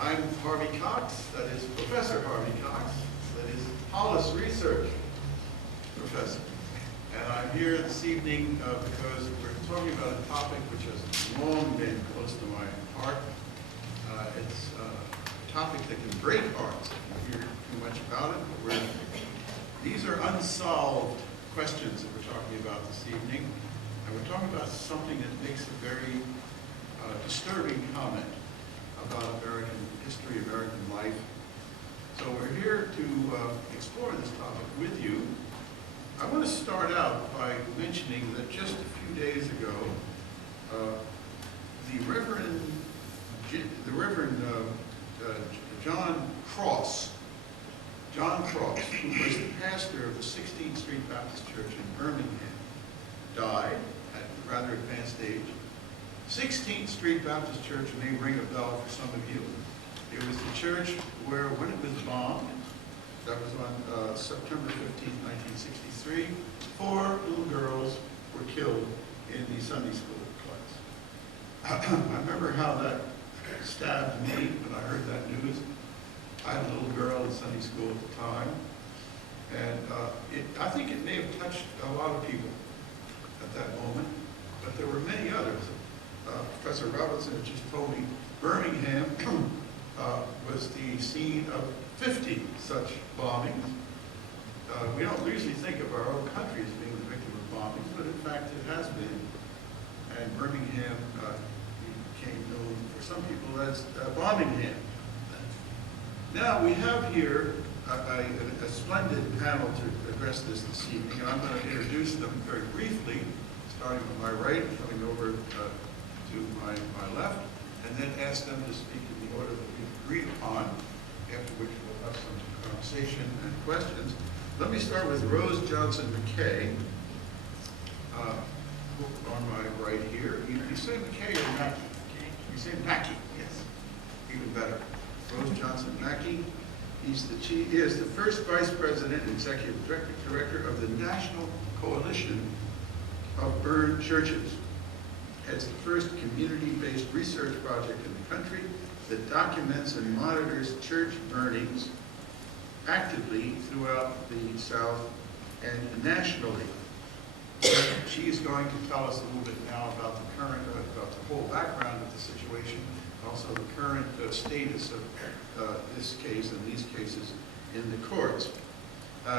I'm Harvey Cox, that is Professor Harvey Cox, that is Hollis Research Professor. And I'm here this evening because we're talking about a topic which has long been close to my heart. It's a topic that can break hearts if you hear too much about it. These are unsolved questions that we're talking about this evening. And we're talking about something that makes a very disturbing comment about American history, American life. So we're here to explore this topic with you. I want to start out by mentioning that just a few days ago, the Reverend John Cross, who was the pastor of the 16th Street Baptist Church in Birmingham, died at a rather advanced age. 16th Street Baptist Church may ring a bell for some of you. It was the church where, when it was bombed, that was on September 15, 1963, 4 little girls were killed in the Sunday school class. I remember how that stabbed me when I heard that news. I had a little girl in Sunday school at the time, and I think it may have touched a lot of people at that moment, but there were many others. Professor Robinson had just told me Birmingham was the scene of 50 such bombings. We don't usually think of our own country as being the victim of bombings, but in fact it has been. And Birmingham became known for some people as Bombingham. Now we have here a splendid panel to address this evening, and I'm going to introduce them very briefly, starting on my right, coming over to my left, and then ask them to speak in the order that we've agreed upon, after which we'll have some conversation and questions. Let me start with Rose Johnson-Mackey, on my right here. You say Mackey or Mackey? You say Mackey, yes, even better. Rose Johnson-Mackey. He is the first Vice President and Executive Director of the National Coalition of Burned Churches. It's the first community-based research project in the country that documents and monitors church burnings actively throughout the South and nationally. She is going to tell us a little bit now about the whole background of the situation, also the current status of this case and these cases in the courts.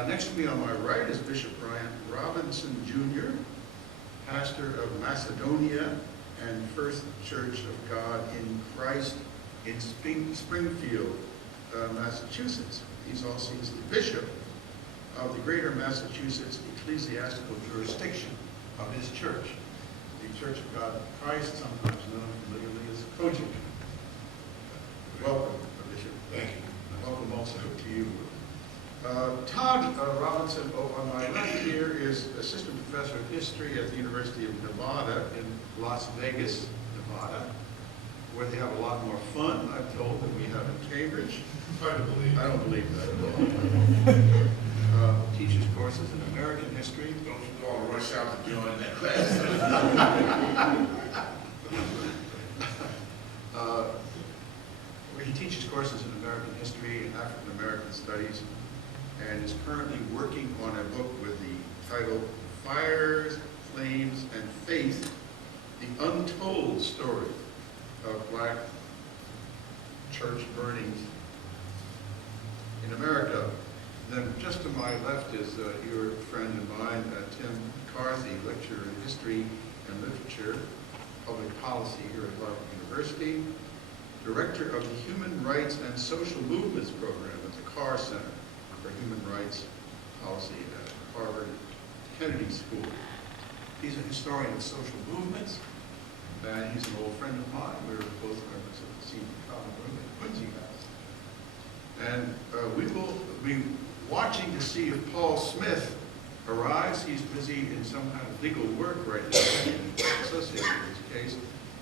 Next to me on my right is Bishop Bryant Robinson, Jr., pastor of Macedonia and First Church of God in Christ in Springfield, Massachusetts. He's also the bishop of the Greater Massachusetts Ecclesiastical Jurisdiction of his church, the Church of God in Christ, sometimes known familiarly as Kojic. Welcome, Bishop. Thank you. And welcome also to you. Todd Robinson, on my left here, is Assistant Professor of History at the University of Nevada in Las Vegas, Nevada, where they have a lot more fun, I'm told, than we have in Cambridge. Hard to believe. I don't believe that at all. Teaches courses in American history. Don't you all rush out to join that class. He teaches courses in American history and African American studies, and is currently working on a book with the title Fires, Flames, and Faith, the Untold Story of Black Church Burnings in America. Then just to my left is your friend and mine, Tim McCarthy, lecturer in history and literature, public policy here at Harvard University, director of the Human Rights and Social Movements program at the Carr-Ryan Center for Human Rights Policy at Harvard Kennedy School. He's a historian of social movements, and he's an old friend of mine. We were both members of the senior common room at Quincy House. And we will be watching to see if Paul Smyth arrives. He's busy in some kind of legal work right now associated with this case.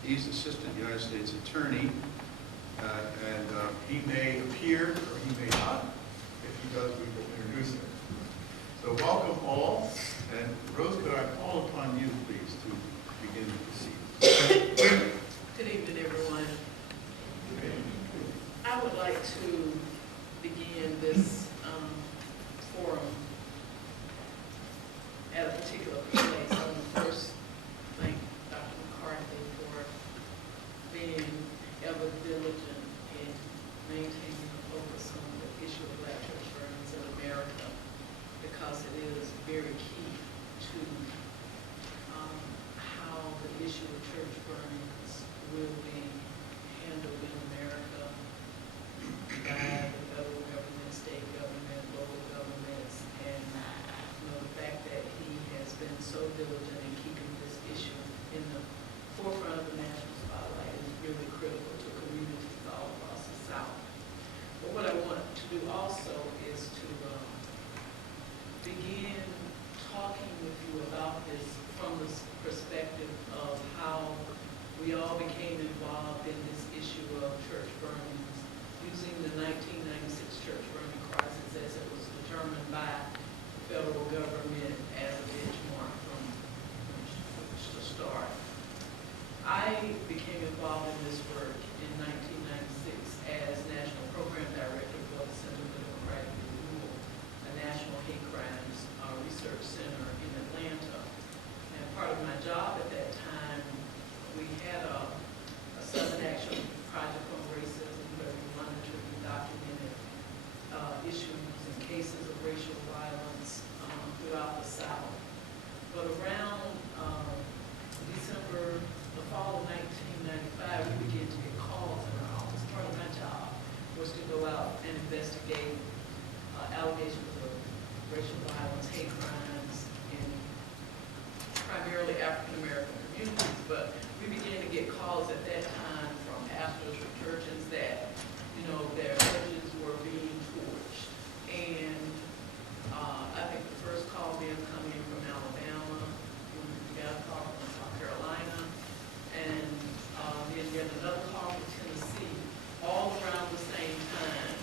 He's Assistant United States Attorney, and he may appear or he may not. If he does, we will introduce him. So welcome all, and Rose, could I call upon you, please, to begin the proceedings? Good evening, everyone. Okay. I would like to begin this forum at a particular place. I want to first thank Dr. McCarthy for being ever diligent in maintaining a focus on the issue of Black church burnings in America, because it is very key to how the issue of church burnings will be handled in America by the federal government, state government, local governments, and the fact that he has been so diligent in keeping this issue in the forefront of the national spotlight is really critical to communities all across the South. But what I want to do also is to begin talking with you about this from the perspective of how we all became involved in this issue of church burnings, using the 1996 church burning crisis as it was determined by the federal government as a benchmark from which to start. I became involved in this work in 1996 as National Program Director for the Center for Democratic Renewal, a national hate crimes research center in Atlanta. And part of my job at that time, we had a Southern Action Project on Racism where we monitored and documented issues and cases of racial violence throughout the South. But around December, the fall of 1995, we began to get calls in our office. Part of my job was to go out and investigate allegations of racial violence, hate crimes in primarily African American communities. But we began to get calls at that time from pastors or churches that, their churches were being torched. And I think the first call then coming in from Alabama, we got a call from South Carolina, and then we had another call from Tennessee, all around the same time.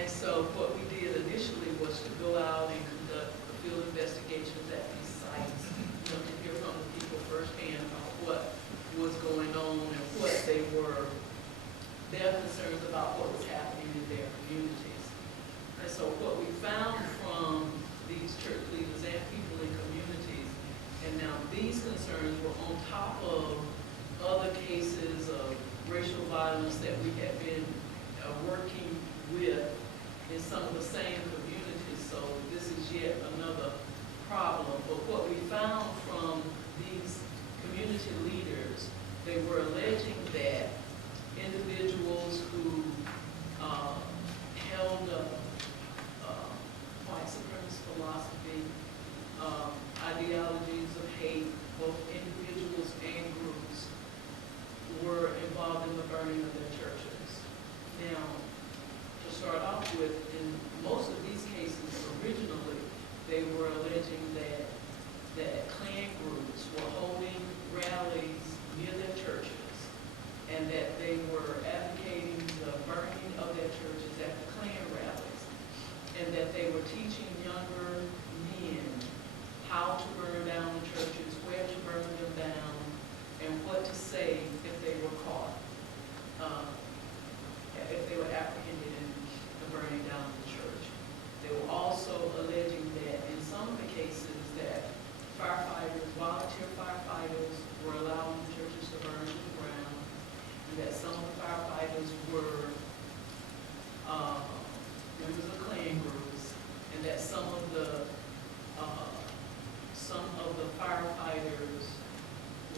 And so what we did initially was to go out and conduct field investigations at these sites, to hear from the people firsthand about what was going on and what their concerns about what was happening in their communities. And so what we found from these church leaders and people in communities, and now these concerns were on top of other cases of racial violence that we had been working with in some of the same communities. So this is yet another problem. But what we found from these community leaders, they were alleging that individuals who held white supremacist philosophy, ideologies of hate, both individuals and groups, were involved in the burning of their churches. Now, to start off with, in most of these cases, originally, they were alleging that Klan groups were holding rallies near their churches, and that they were advocating the burning of their churches at the Klan rallies, and that they were teaching younger men how to burn down the churches, where to burn them down, and what to say if they were caught, if they were apprehended in the burning down of the church. They were also alleging that in some of the cases that volunteer firefighters were allowing the churches to burn to the ground, and that some of the firefighters were members of Klan groups, and that some of the firefighters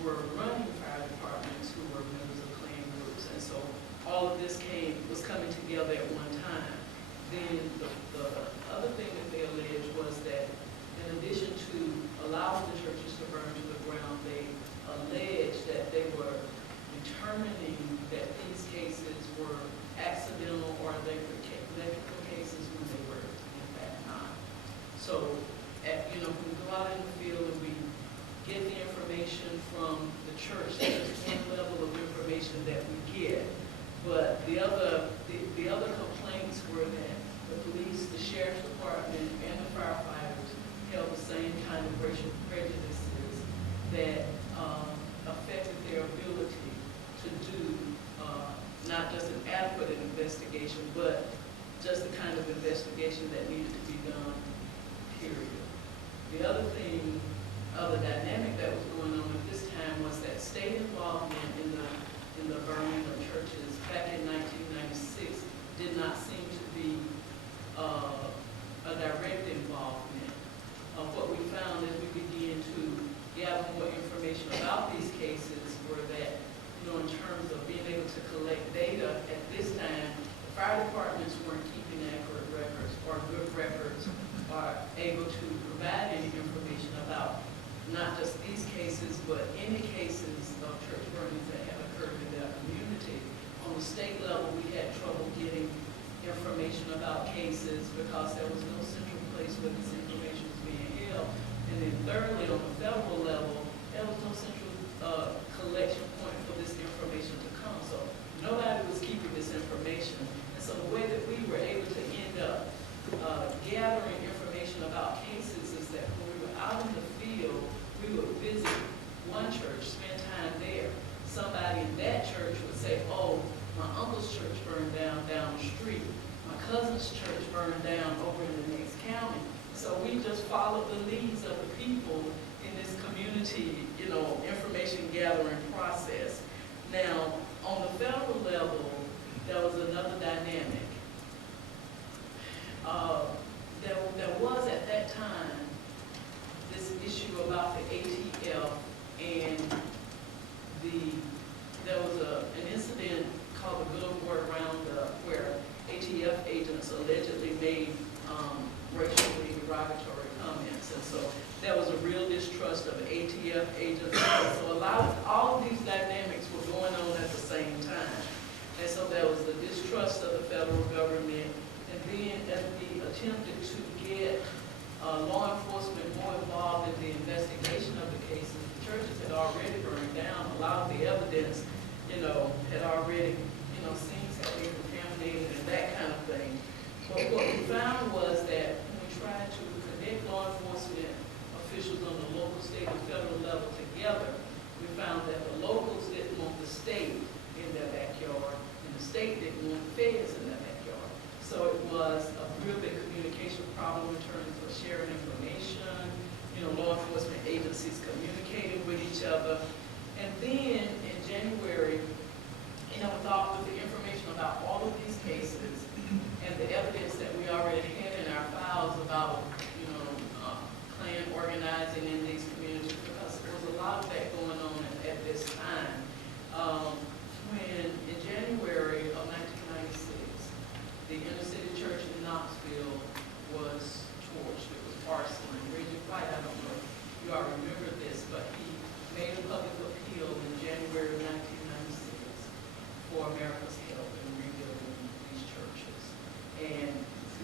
were running fire departments who were members of Klan groups. And so all of this was coming together at one time. Then the other thing that they alleged was that in addition to allowing the churches to burn to the ground, they alleged that they were determining that these cases were accidental or electrical cases when they were in fact not. So, when we go out in the field and we get the information from the church, that's just one level of information that we get. But the other complaints were that the police, the sheriff's department, and the firefighters held the same kind of racial prejudices that affected their ability to do not just an adequate investigation, investigation, but just the kind of investigation that needed to be done, period. The other thing, other dynamic that was going on at this time was that state involvement in the burning of churches back in 1996 did not seem to be a direct involvement. What we found as we began to gather more information about these cases were that, in terms of being able to collect data at this time, the fire departments weren't keeping accurate records or good records or able to provide any information about not just these cases, but any cases of church burnings that have occurred in their community. On the state level, we had trouble getting information about cases because there was no central place where this information was being held. And then thirdly, on the federal level, there was no central collection point for this information to come. So nobody was keeping this information. And so the way that we were able to end up gathering information about cases is that when we were out in the field, we would visit one church, spend time there. Somebody in that church would say, oh, my uncle's church burned down the street. My cousin's church burned down over in the next county. So we just followed the leads of the people in this community, information gathering process. Now, on the federal level, there was another dynamic. There was at that time this issue about the ATF, and there was an incident called the Good Word Roundup where ATF agents allegedly made racially derogatory comments, and so there was a real distrust of ATF agents. So all of these dynamics were going on at the same time, and so there was the distrust of the federal government, and then as we attempted to get law enforcement more involved in the investigation of the cases, the churches had already burned down. A lot of the evidence, had already, scenes had been contaminated and that kind of thing. But what we found was that when we tried to connect law enforcement officials on the local, state, and federal level together, we found that the locals didn't want the state in their backyard, and the state didn't want the feds in their backyard. So it was a real big communication problem in terms of sharing information, law enforcement agencies communicating with each other. And then in January, with the information about all of these cases and the evidence that we already had in our files about, Klan organizing in these communities, because there was a lot of that going on at this time. When in January of 1996, the inner city church in Knoxville was torched. It was arson. Regent White, I don't know if you all remember this, but he made a public appeal in January of 1996 for America's help in rebuilding these churches. And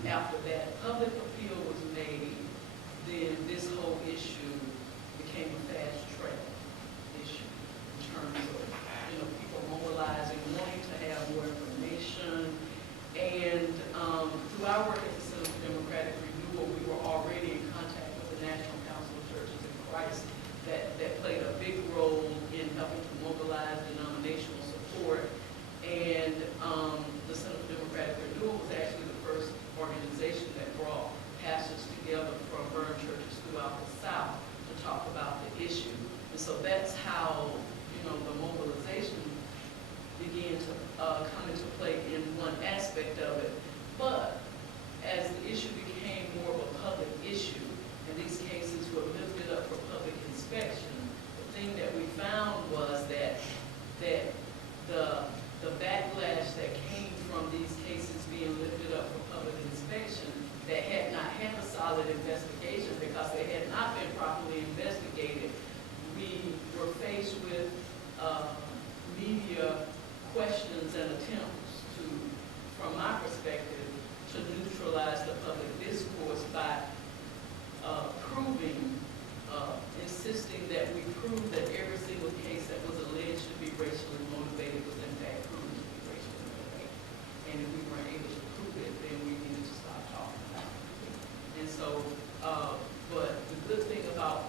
after that public appeal was made, then this whole issue became a fast track issue in terms of people mobilizing, wanting to have more information. And through our work at the Center for Democratic Renewal, we were already in contact with the National Council of Churches in Christ that played a big role in helping to mobilize denominational support. And the Center for Democratic Renewal was actually the first organization that brought pastors together from burned churches throughout the South to talk about the issue. And so that's how, the mobilization began to come into play in one aspect of it. But as the issue became more of a public issue, and these cases were lifted up for public inspection, the thing that we found was that the backlash that came from these cases being lifted up for public inspection that had not had a solid investigation because they had not been properly investigated, we were faced with media questions and attempts to, from my perspective, to neutralize the public discourse by insisting that we prove that every single case that was alleged to be racially motivated was in fact proven to be racially motivated. And if we weren't able to prove it, then we needed to stop talking about it. And so, but the good thing about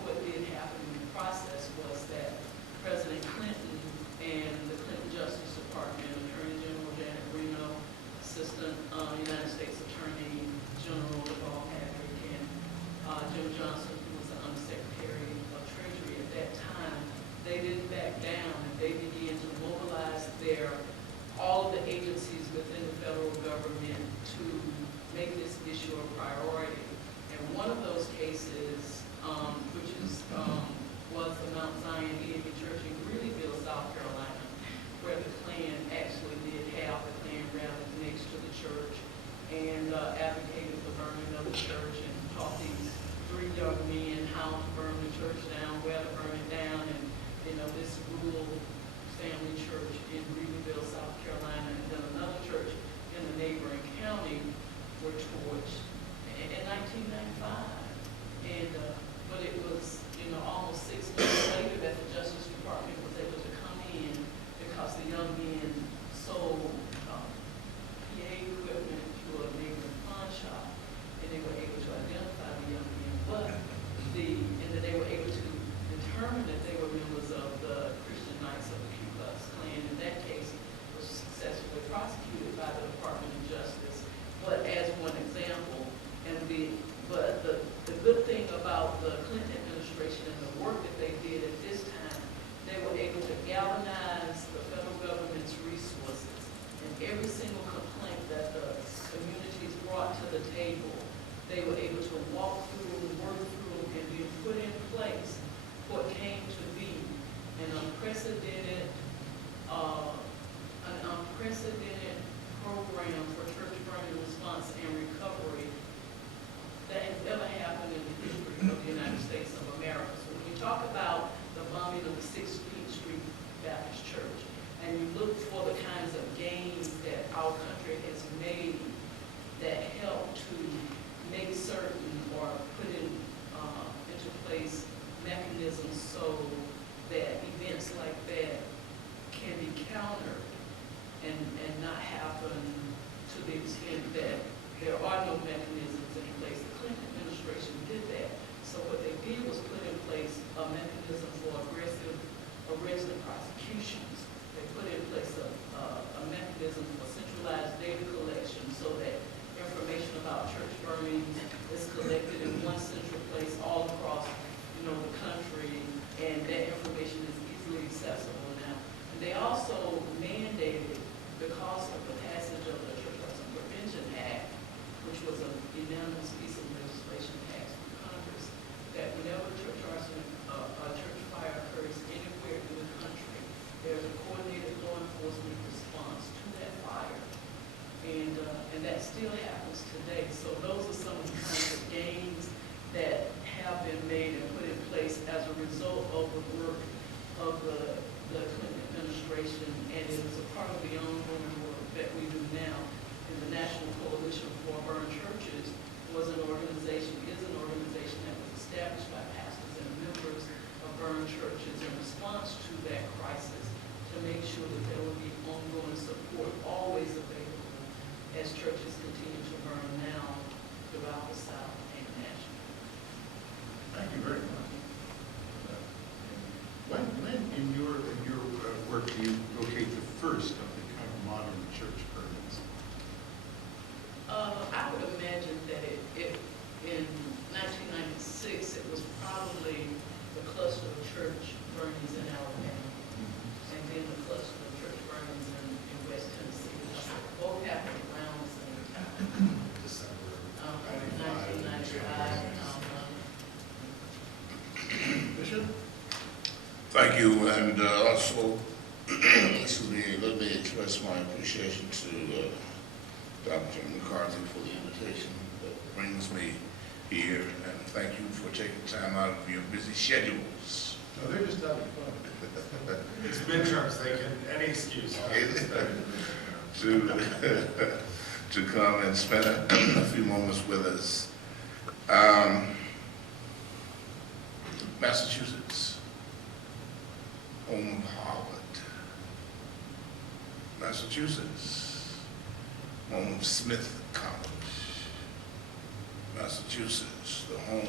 the table, they were able to walk through, work through, and be put in place what came to be an unprecedented program for church burning response and recovery that has ever happened in the history of the United States of America. So when you talk about the bombing of the 16th Street Baptist Church, and you look for the kinds of gains that our country has made that help to make certain or put into place mechanisms so that events like that can be countered and not happen to the extent that there are no mechanisms in place. The Clinton administration did that. So what they did was put in place a mechanism for aggressive arrest and prosecutions. They put in place a mechanism for centralized data collection so that information about church burnings is collected in one central place all across, the country, and that information is easily accessible now. And they also mandated, because of the passage of the Church Arson Prevention Act, which was a unanimous piece of legislation passed through Congress, that whenever church arson, a church fire occurs anywhere in the country, there's a coordinated law enforcement response to that fire. And that still happens today. So those are some of the kinds of gains that have been made and put in place as a result of the work of the Clinton administration, and it is a part of the ongoing work that we do now. And the National Coalition for Burned Churches is an organization that was established by pastors and members of burned churches in response to that crisis to make sure that there will be ongoing support always available as churches continue to burn now throughout the South and nationally. Thank you very much. When in your work do you locate the first of the kind of modern church burnings? I would imagine that in 1996, it was probably the cluster of church burnings in Alabama, and then the cluster of church burnings in West Tennessee. Both happened around the same time. December 1995. Bishop? Thank you, and also, let me express my appreciation to Dr. McCarthy for the invitation that brings me here, and thank you for taking time out of your busy schedules. No, they're just having fun. It's midterms, they can, any excuse. to come and spend a few moments with us. Massachusetts, home of Harvard. Massachusetts, home of Smyth College. Massachusetts, the home of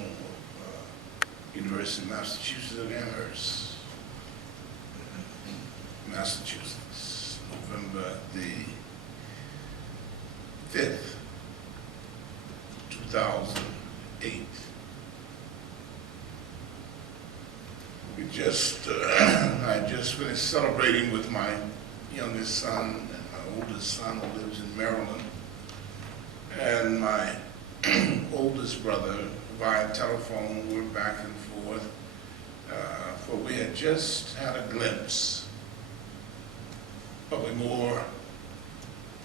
University of Massachusetts at Amherst. Massachusetts, November the 5th, 2008. I just finished celebrating with my youngest son and my oldest son who lives in Maryland, and my oldest brother via telephone. We were back and forth, for we had just had a glimpse of a more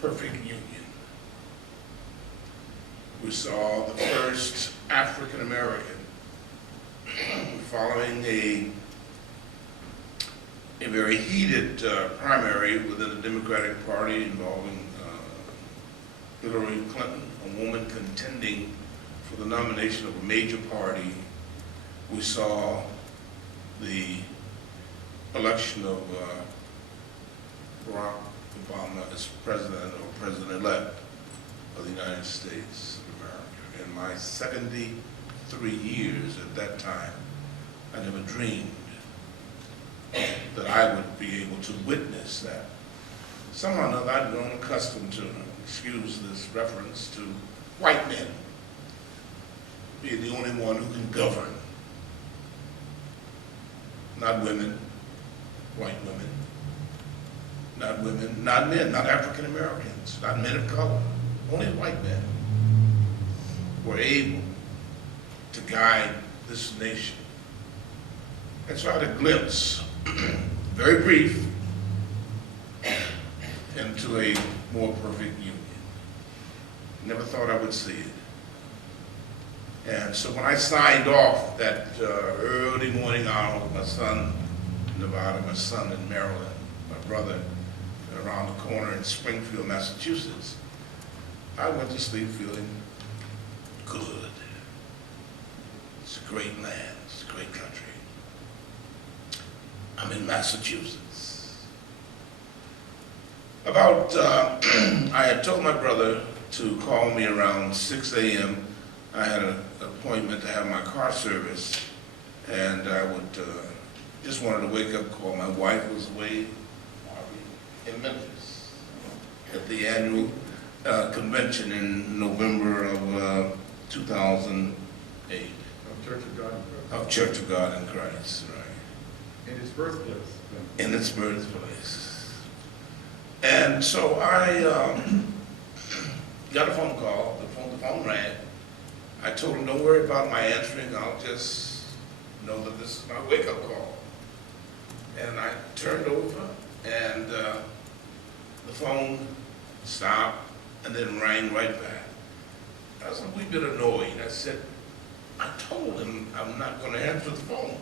perfect union. We saw the first African American following a very heated primary within the Democratic Party involving Hillary Clinton, a woman contending for the nomination of a major party. We saw the election of Barack Obama as president or president-elect of the United States of America. In my 73 years at that time, I never dreamed that I would be able to witness that. Somehow or another, I'd grown accustomed to, excuse this reference, to white men being the only one who can govern. Not women, white women. Not women, not men, not African Americans, not men of color, only white men. were able to guide this nation. And so I had a glimpse, very brief, into a more perfect union. Never thought I would see it. And so when I signed off that early morning hour with my son in Nevada, my son in Maryland, my brother around the corner in Springfield, Massachusetts, I went to sleep feeling good. It's a great land, it's a great country. I'm in Massachusetts. About, I had told my brother to call me around 6 a.m. I had an appointment to have my car serviced, and I would, just wanted to wake up call. My wife was away, Harvey, in Memphis at the annual convention in November of 2008. Of Church of God in Christ. Of Church of God in Christ, right. In its birthplace. In its birthplace. And so I got a phone call, the phone rang. I told him, don't worry about my answering, I'll just know that this is my wake-up call. And I turned over, and the phone stopped, and then rang right back. I was a wee bit annoyed. I said, I told him I'm not going to answer the phone.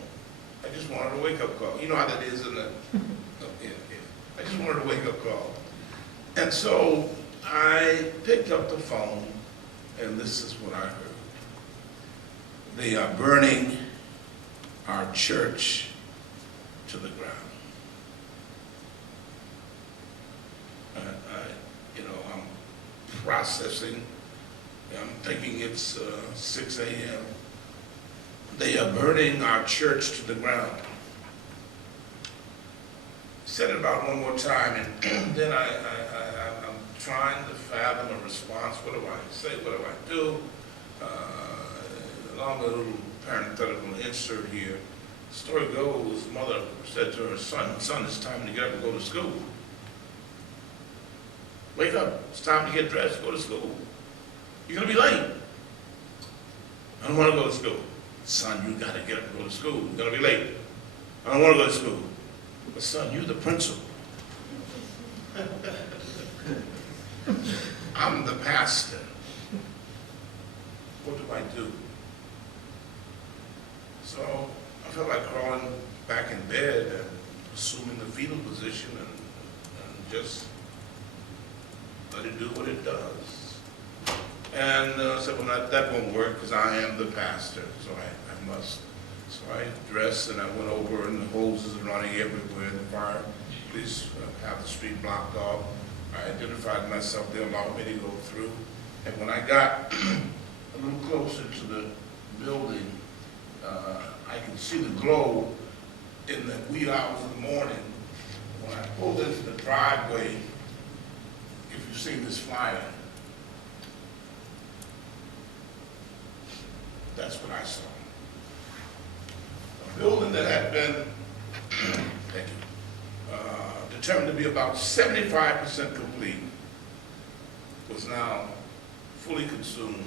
I just wanted a wake-up call. You know how that is in the, I just wanted a wake-up call. And so I picked up the phone, and this is what I heard. They are burning our church to the ground. I'm processing. I'm thinking it's 6 a.m. They are burning our church to the ground. Said it about one more time, and then I'm trying to fathom a response. What do I say? What do I do? Along a little parenthetical insert here, the story goes, mother said to her son, it's time to get up and go to school. Wake up, it's time to get dressed, go to school. You're gonna be late. I don't wanna go to school. Son, you gotta get up and go to school. You're gonna be late. I don't wanna go to school. But son, you're the principal. I'm the pastor. What do I do? So I felt like crawling back in bed and assuming the fetal position and just let it do what it does. And I said, well, that won't work because I am the pastor, so I must. So I dressed and I went over, and the hoses are running everywhere. The fire police have the street blocked off. I identified myself. They allowed me to go through. And when I got a little closer to the building, I could see the glow in the wee hours of the morning. When I pulled into the driveway, if you've seen this flyer, that's what I saw. A building that had been, thank you, determined to be about 75% complete was now fully consumed.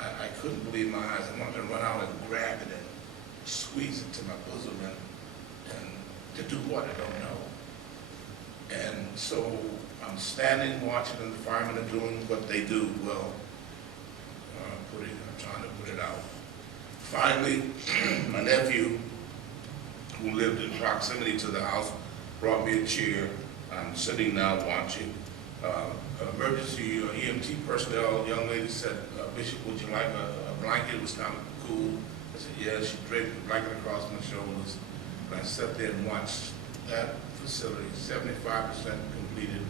I couldn't believe my eyes. I wanted to run out and grab it and squeeze it to my bosom and to do what, I don't know. And so I'm standing watching, and the firemen are doing what they do well, trying to put it out. Finally, my nephew, who lived in proximity to the house, brought me a chair. I'm sitting now watching. Emergency EMT personnel, young lady said, Bishop, would you like a blanket? It was kind of cool. I said, yeah. She draped the blanket across my shoulders. And I sat there and watched that facility, 75% completed,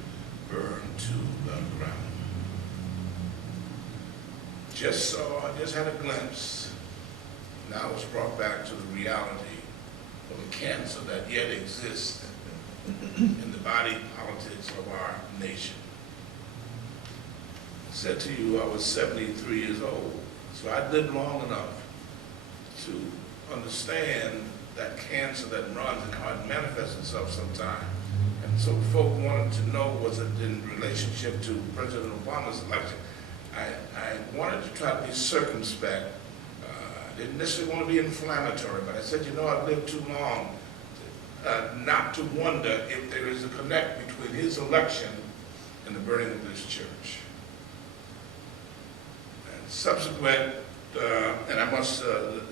burn to the ground. I just had a glimpse. Now it's brought back to the reality of a cancer that yet exists in the body politics of our nation. I said to you, I was 73 years old, so I lived long enough to understand that cancer that runs and how it manifests itself sometime. And so folk wanted to know, was it in relationship to President Obama's election? I wanted to try to be circumspect. I didn't necessarily want to be inflammatory, but I said, you know, I've lived too long not to wonder if there is a connect between his election and the burning of this church. And subsequent, and I must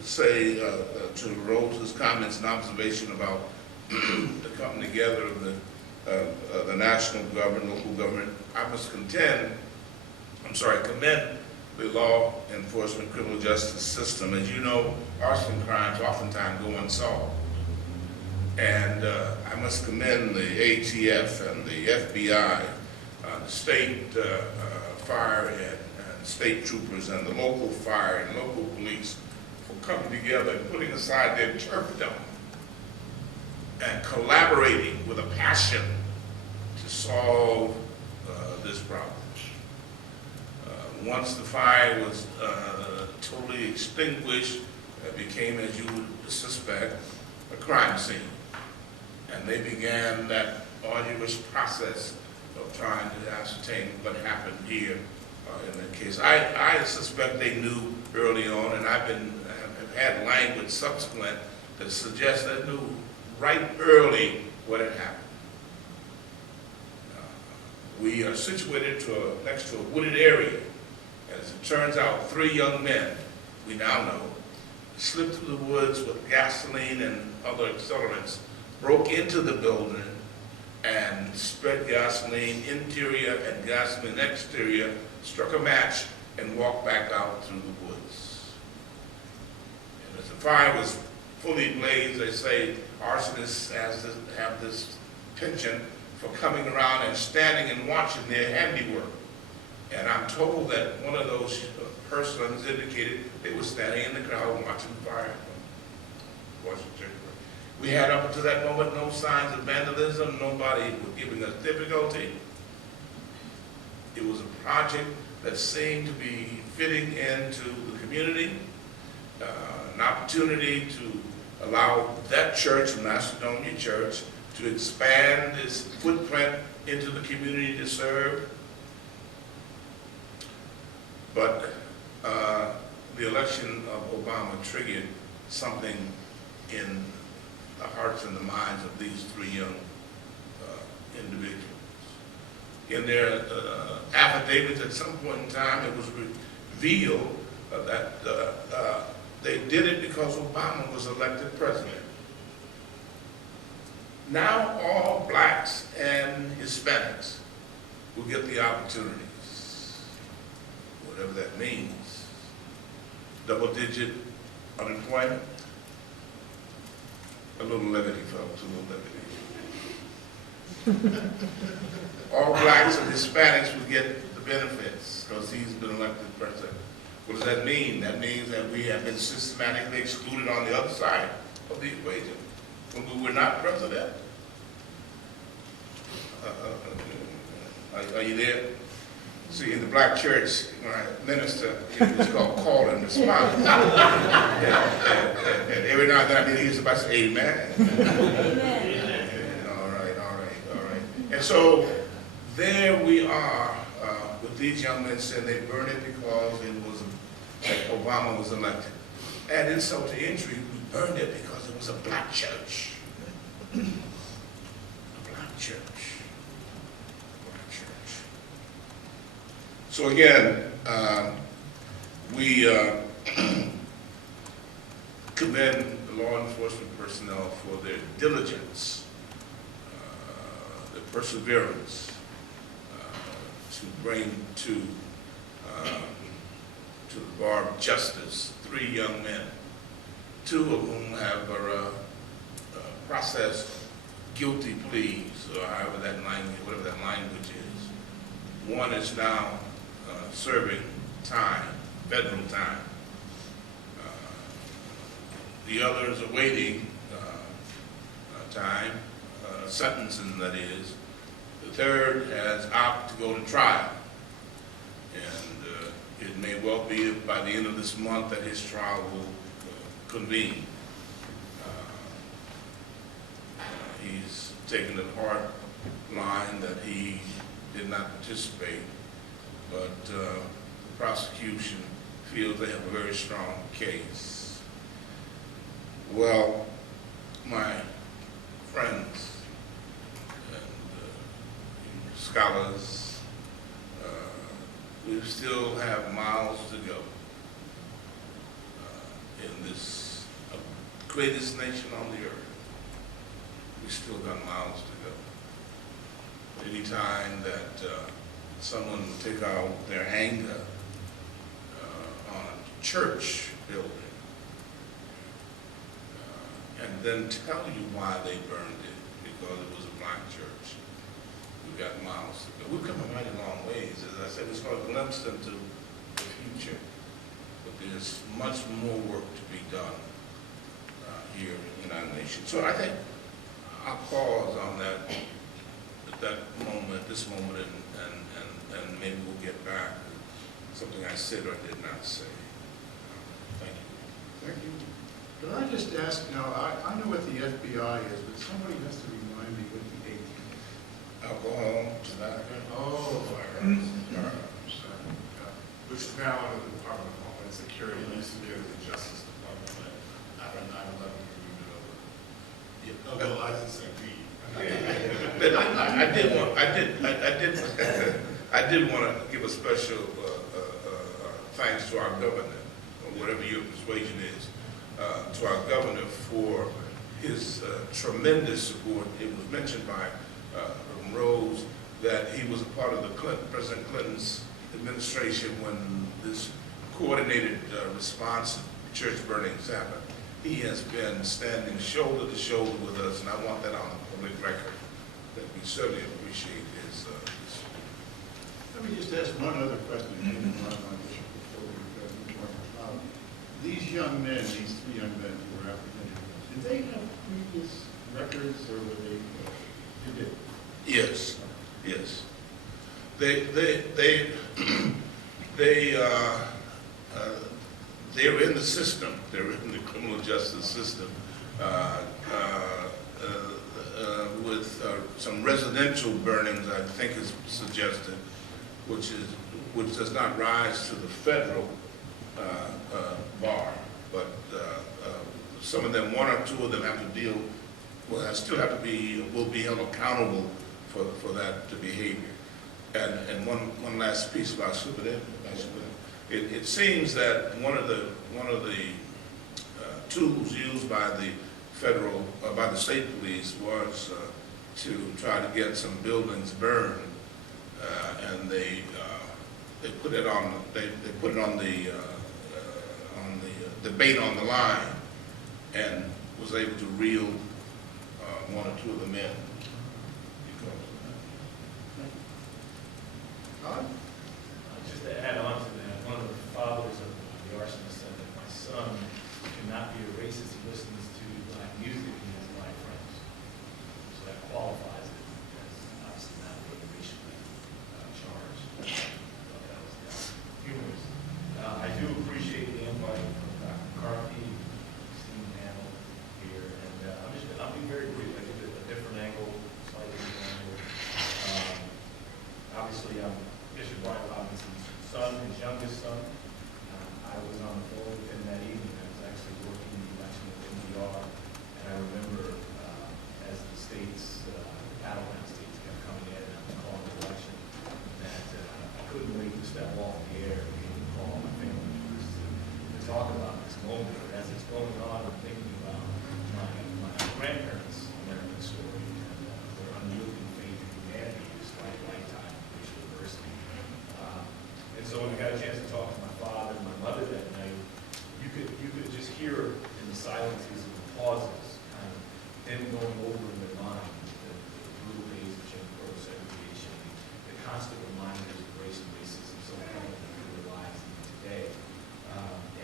say to Rose's comments and observation about the coming together of the national government, local government, I must commend the law enforcement criminal justice system. As you know, arson crimes oftentimes go unsolved. And I must commend the ATF and the FBI, the state fire and state troopers and the local fire and local police for coming together and putting aside their turfdom and collaborating with a passion to solve this problem. Once the fire was totally extinguished, it became, as you would suspect, a crime scene. And they began that arduous process of trying to ascertain what happened here in that case. I suspect they knew early on, and have had language subsequent that suggests they knew right early what had happened. We are situated next to a wooded area. As it turns out, 3 young men, we now know, slipped through the woods with gasoline and other accelerants, broke into the building and spread gasoline interior and gasoline exterior, struck a match, and walked back out through the woods. And as the fire was fully blazed, they say arsonists have this penchant for coming around and standing and watching their handiwork. And I'm told that one of those persons indicated they were standing in the crowd watching the fire. We had up until that moment no signs of vandalism, nobody was giving us difficulty. It was a project that seemed to be fitting into the community, an opportunity to allow that church, Macedonia Church, to expand its footprint into the community to serve. But the election of Obama triggered something in the hearts and the minds of these 3 young individuals. In their affidavits at some point in time, it was revealed that they did it because Obama was elected president. Now all blacks and Hispanics will get the opportunities, whatever that means. Double-digit unemployment. A little levity, folks, a little levity. All blacks and Hispanics will get the benefits because he's been elected president. What does that mean? That means that we have been systematically excluded on the other side of the equation when we were not president. Are you there? See, in the black church, when I minister, it was called call and response. And every now and then I hear somebody say, amen. Amen. All right. And so there we are with these young men saying they burned it because it was Obama was elected. And insult to injury, we burned it because it was a black church. A black church. So again, we commend the law enforcement personnel for their diligence, their perseverance to bring to the bar of justice 3 young men, 2 of whom have processed guilty pleas, or however that language, whatever that language is. One is now serving time, federal time. The other is awaiting time, sentencing that is. The third has opted to go to trial. And it may well be by the end of this month that his trial will convene. He's taken the hard line that he did not participate, but prosecution feels they have a very strong case. Well, my friends and scholars, we still have miles to go in this greatest nation on the earth. We still got miles to go. Anytime that someone will take out their anger on a church building and then tell you why they burned it, because it was a black church, we've got miles to go. We've come a mighty long ways. As I said, we saw a glimpse into the future, but there's much more work to be done here in the United Nations. So I think I'll pause on that at that moment, this moment, and maybe we'll get back to something I said or did not say. Thank you. Thank you. Could I just ask now, I know what the FBI is, but somebody has to remind me what the AT is. Alcohol, tobacco. Oh, Which is now under the Department of Homeland Security. It used to be under the Justice Department, but after 9/11, we moved it over. Yeah, oh, well, I didn't say we. I did want to give a special thanks to our governor, or whatever your persuasion is, to our governor for his tremendous support. It was mentioned by Rose that he was a part of the President Clinton's administration when this coordinated response to church burnings happened. He has been standing shoulder to shoulder with us, and I want that on the public record, that we certainly appreciate his Let me just ask one other question that came to my mind before we go on. These young men, these three young men who were apprehended, did they have previous records, or were they, did they? Yes, yes. They're in the system. They're in the criminal justice system with some residential burnings, I think is suggested, which does not rise to the federal bar, but some of them, one or two of them, have to deal. Will be held accountable for that behavior. And one last piece about superintendent. It seems that one of the tools used by the state police was to try to get some buildings burned, and they put it on the debate on the line, and was able to reel one or two of the men. Todd? Just to add on to that, one of the fathers of the arsonist said that my son cannot be a racist. He listens to black music and he has black friends. So that qualifies it as obviously not being racially charged. That was humorous. I do appreciate the invite from Dr. McCarthy, esteemed panel here, and I'll be very brief. I give it a different angle, slightly different angle. Obviously, I'm Bishop Bryant Robinson's son, his youngest son. I was on the phone with him that evening. I was actually working the election at NDR, and I remember as the states, battleground states kept coming in, and I was calling the election, that I couldn't wait to step off the air and be able to call my family members to talk about this moment. As it's going on, I'm thinking about my grandparents' American story and their unyielding faith in humanity despite a lifetime of racial adversity. And so when I got a chance to talk to my father and my mother that night, you could just hear in the silences and the pauses kind of them going over in their mind the brutal days of Jim Crow segregation, the constant reminders of race and racism so prevalent in their lives even today.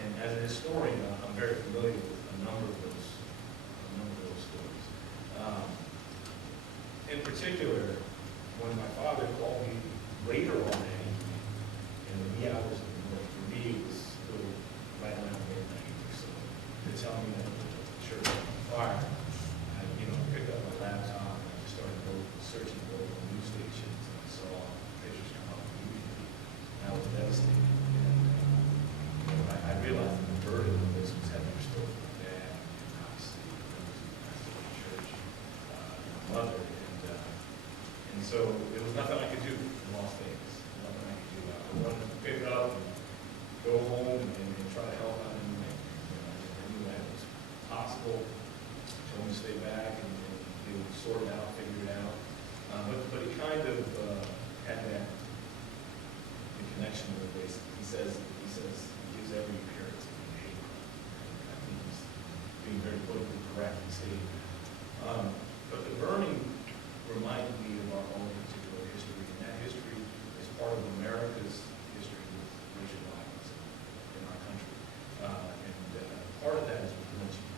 And as a historian, I'm very familiar with a number of those stories. In particular, when my father called me later on that evening, in the wee hours of the morning, for me it was still right around midnight or so, to tell me that the church was on fire. I picked up my laptop and I just started searching local news stations, and I saw pictures come up immediately. And I was devastated. And sort it out, figure it out. But it kind of had that the connection with race. He says he gives every appearance of being a hate crime. And I think he's being very politically correct in stating that. But the burning reminded me of our own particular history, and that history is part of America's history with racial violence in our country. Part of that is with lynching.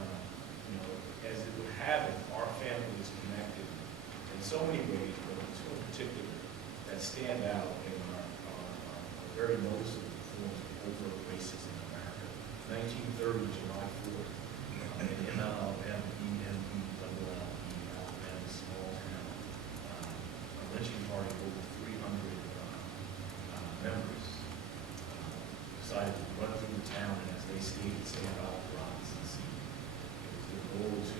You know, as it would have it, our family is connected in so many ways, but two in particular that stand out in our very noticeable forms of overt racism in America. 1930, July 4th, in MLM, Alabama, small town, a lynching party of over 300 members decided to run through the town, and as they stated, say about the Robinson scene. It was their goal to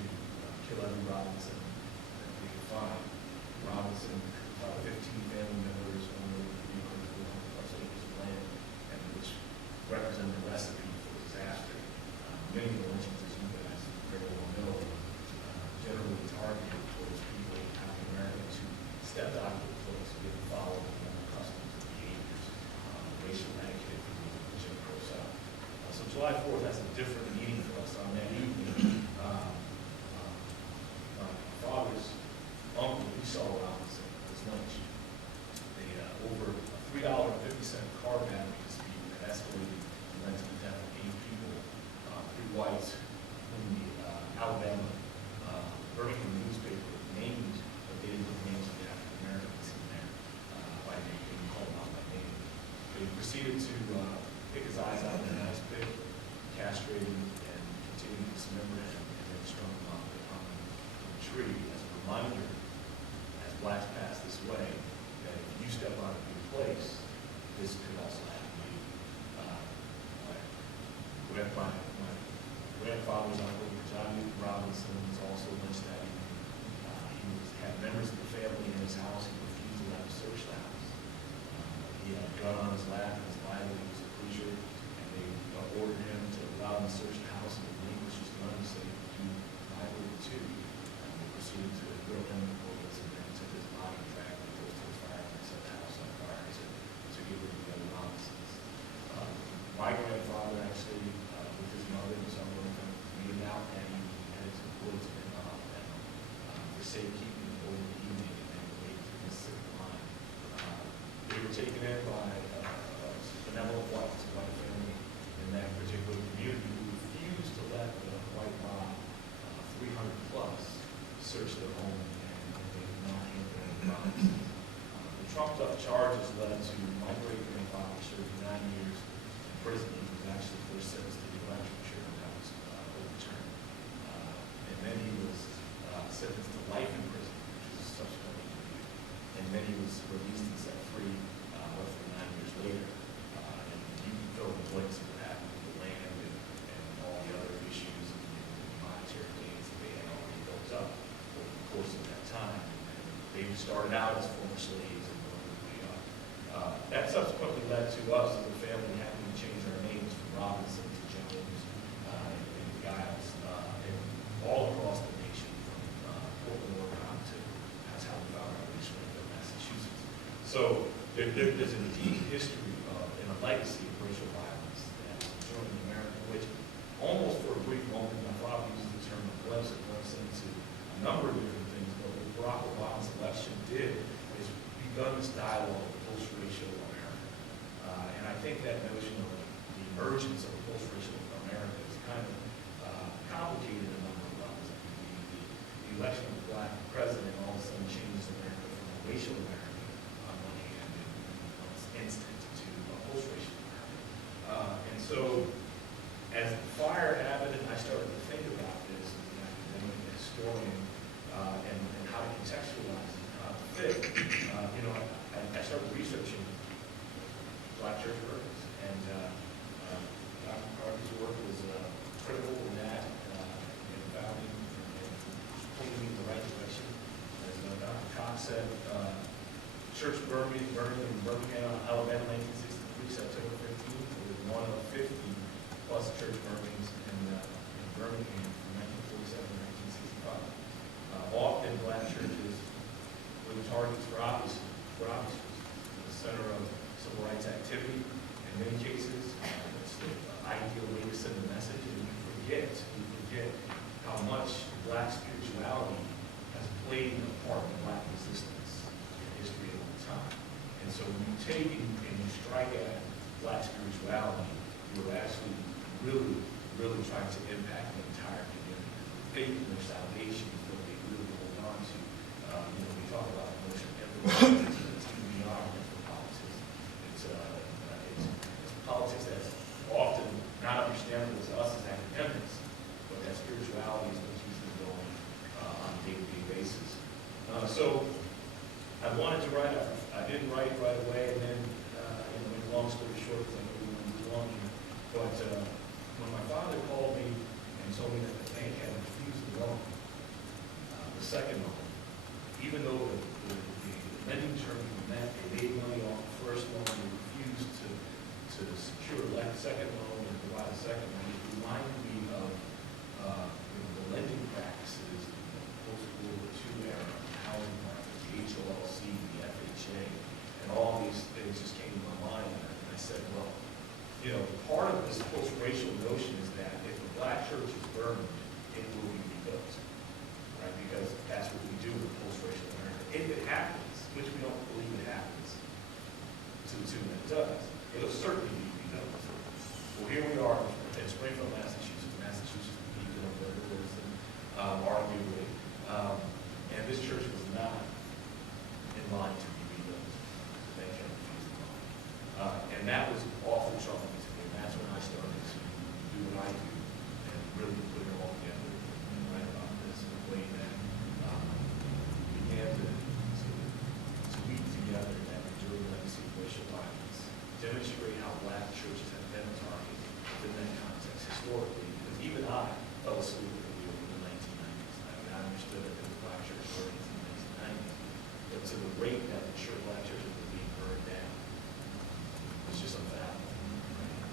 kill every Robinson that they could find. Robinson, about 15 family members, over 300 plus acres of land, and which represented a recipe for disaster. Many of the lynchings, as you guys very well know, generally targeted towards people, African Americans, who stepped out of the place, who didn't follow the normal customs and behaviors, racial etiquette, Jim Crow South. So July 4th has a different meaning for us. On that evening, my father's uncle, Esau Robinson, was lynched. Over a $3.50 car battery dispute that escalated and led to the death of 8 people, 3 whites, whom the Alabama Birmingham newspaper named, but they didn't put the names of the African Americans in there by name. They didn't call them out by name. They proceeded to pick his eyes out with an ice pick, castrate him, and continue to dismember him, and then strung him up on a tree as a reminder, as blacks pass this way, that if you step out of your place, this could also happen to you. My grandfather's uncle, John Robinson, was also lynched that evening. Had members of the family in his house. He refused to let them search the house. He had a gun on his lap, and his Bible, he was a preacher, and they ordered him to allow him to search the house and relinquish his gun and say, "You Bible too." And they proceeded to grill him with bullets, and then took his body and dragged him close to the fire and set the house on fire to get rid of the other Robinsons. My grandfather actually, with his mother and some of them, made it out, and he headed to the woods in Alabama for safekeeping over the evening, and then waited to the Mississippi line. They were taken in by a benevolent white family in that particular community who refused to let the white mob, 300 plus, search their home, and they did not handle any Robinsons. The trumped up charges led to my great-grandfather serving 9 years in prison. He was actually first sentenced to the electric chair, and that was overturned. And then he was sentenced to life in prison, which was subsequently commuted. And then he was released and set free roughly 9 years later. And you can fill the blanks of what happened with the land and all the other issues and monetary gains that they had already built up over the course of that time. And they started out as former slaves and worked their way up. That subsequently led to us as a family having to change our names from Robinson to Jones and Giles, and all across the nation, from Portland, Oregon to that's how we found our way to Springfield, Massachusetts. So there's a deep history and a legacy of racial violence that has endured in America, which almost for a brief moment, my father uses the term glimpse into a number of different things, but what Barack Obama's election did is begun this dialogue of post-racial America. And I think that notion of the emergence of post-racial America is kind of complicated in a number of levels. I mean, the election of a black president all of a sudden changes America from a racial America on one hand, and one instant, to a post-racial America. And so, as the fire happened, and I started to think about this as an academic and historian, and how to contextualize it, how to fit, I started researching black church burnings, and Dr. McCarthy's work was critical in that, in founding and pointing me in the right direction. As Dr. Todd said, church burning in Birmingham, Alabama, 1963, September 15th, it was one of 50 plus church burnings in Birmingham from 1947 to 1965. All activity in many cases. It's the ideal way to send a message, and we forget how much Black spirituality has played a part in Black resistance in history of all time. And so when you take and you strike at Black spirituality, you're actually really trying to impact the entire community. Faith in their salvation is what they really hold on to. We talk about emotional empathy, it's beyond politics. It's politics that's often not understandable to us as academics, but that spirituality is what's usually going on a day-to-day basis. So I wanted to write, I didn't write right away, and then, make a long story short, because I know we want to move on here, but when my father called me and told me that the bank had refused the loan, the second loan, even though the lending terms were met, they made money off the first loan, they refused to secure the second loan and provide a second loan. It reminded me of the lending practices in the post-World War II era, the housing market, the HOLC, the FHA, and all these things just came to my mind. And I said, well, part of this post-racial notion is that if the Black church is burned, it will be rebuilt, right? Because that's what we do in post-racial America. If it happens, which we don't believe it happens, to the tune that it does, it'll certainly be rebuilt. Well, here we are in Springfield, Massachusetts. Massachusetts would be doing better than arguably, and this church was not in line to be rebuilt. They kept refusing the loan. And that was awful troubling to me. And that's when I started to do what I do and really put it all together and write about this in a way that began to weave together that enduring legacy of racial violence, demonstrate how Black churches have been a target within that context historically, because even I fell asleep with the wheel in the 1990s. I mean, I understood that there was Black church burnings in the 1990s, but to the rate that the Black churches were being burned down, it's just unfathomable.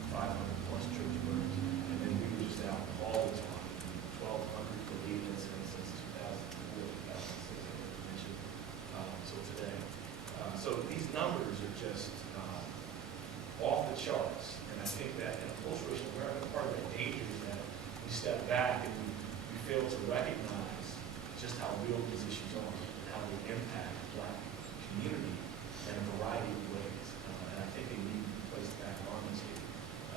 500 plus church burnings, and then we were just out all the time. 1,200 believed incidents since 2004, 2006, so today. So these numbers are just off the charts, and I think that in a post-racial America, part of that danger is that we step back and we fail to recognize just how real these issues are and how they impact the Black community in a variety of ways. And I think they need to be placed back on this here.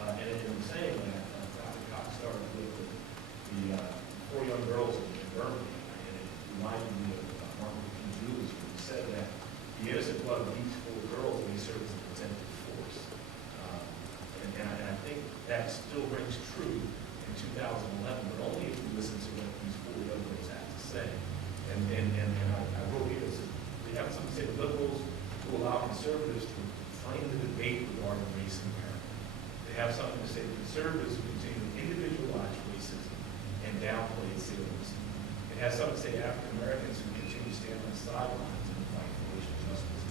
And in saying that, Dr. Cox started with the 4 young girls in Birmingham, and it reminded me of Martin Luther King Jr. when he said that the innocent blood of these 4 girls may serve as a protective force. And I think that still rings true in 2011, but only if we listen to what these 4 young girls have to say. And I wrote here, they have something to say, the liberals who allow conservatives to frame the debate regarding race in America. They have something to say to conservatives who continue to individualize racism and downplay its ills. It has something to say to African Americans who continue to stand on the sidelines in the fight for racial justice.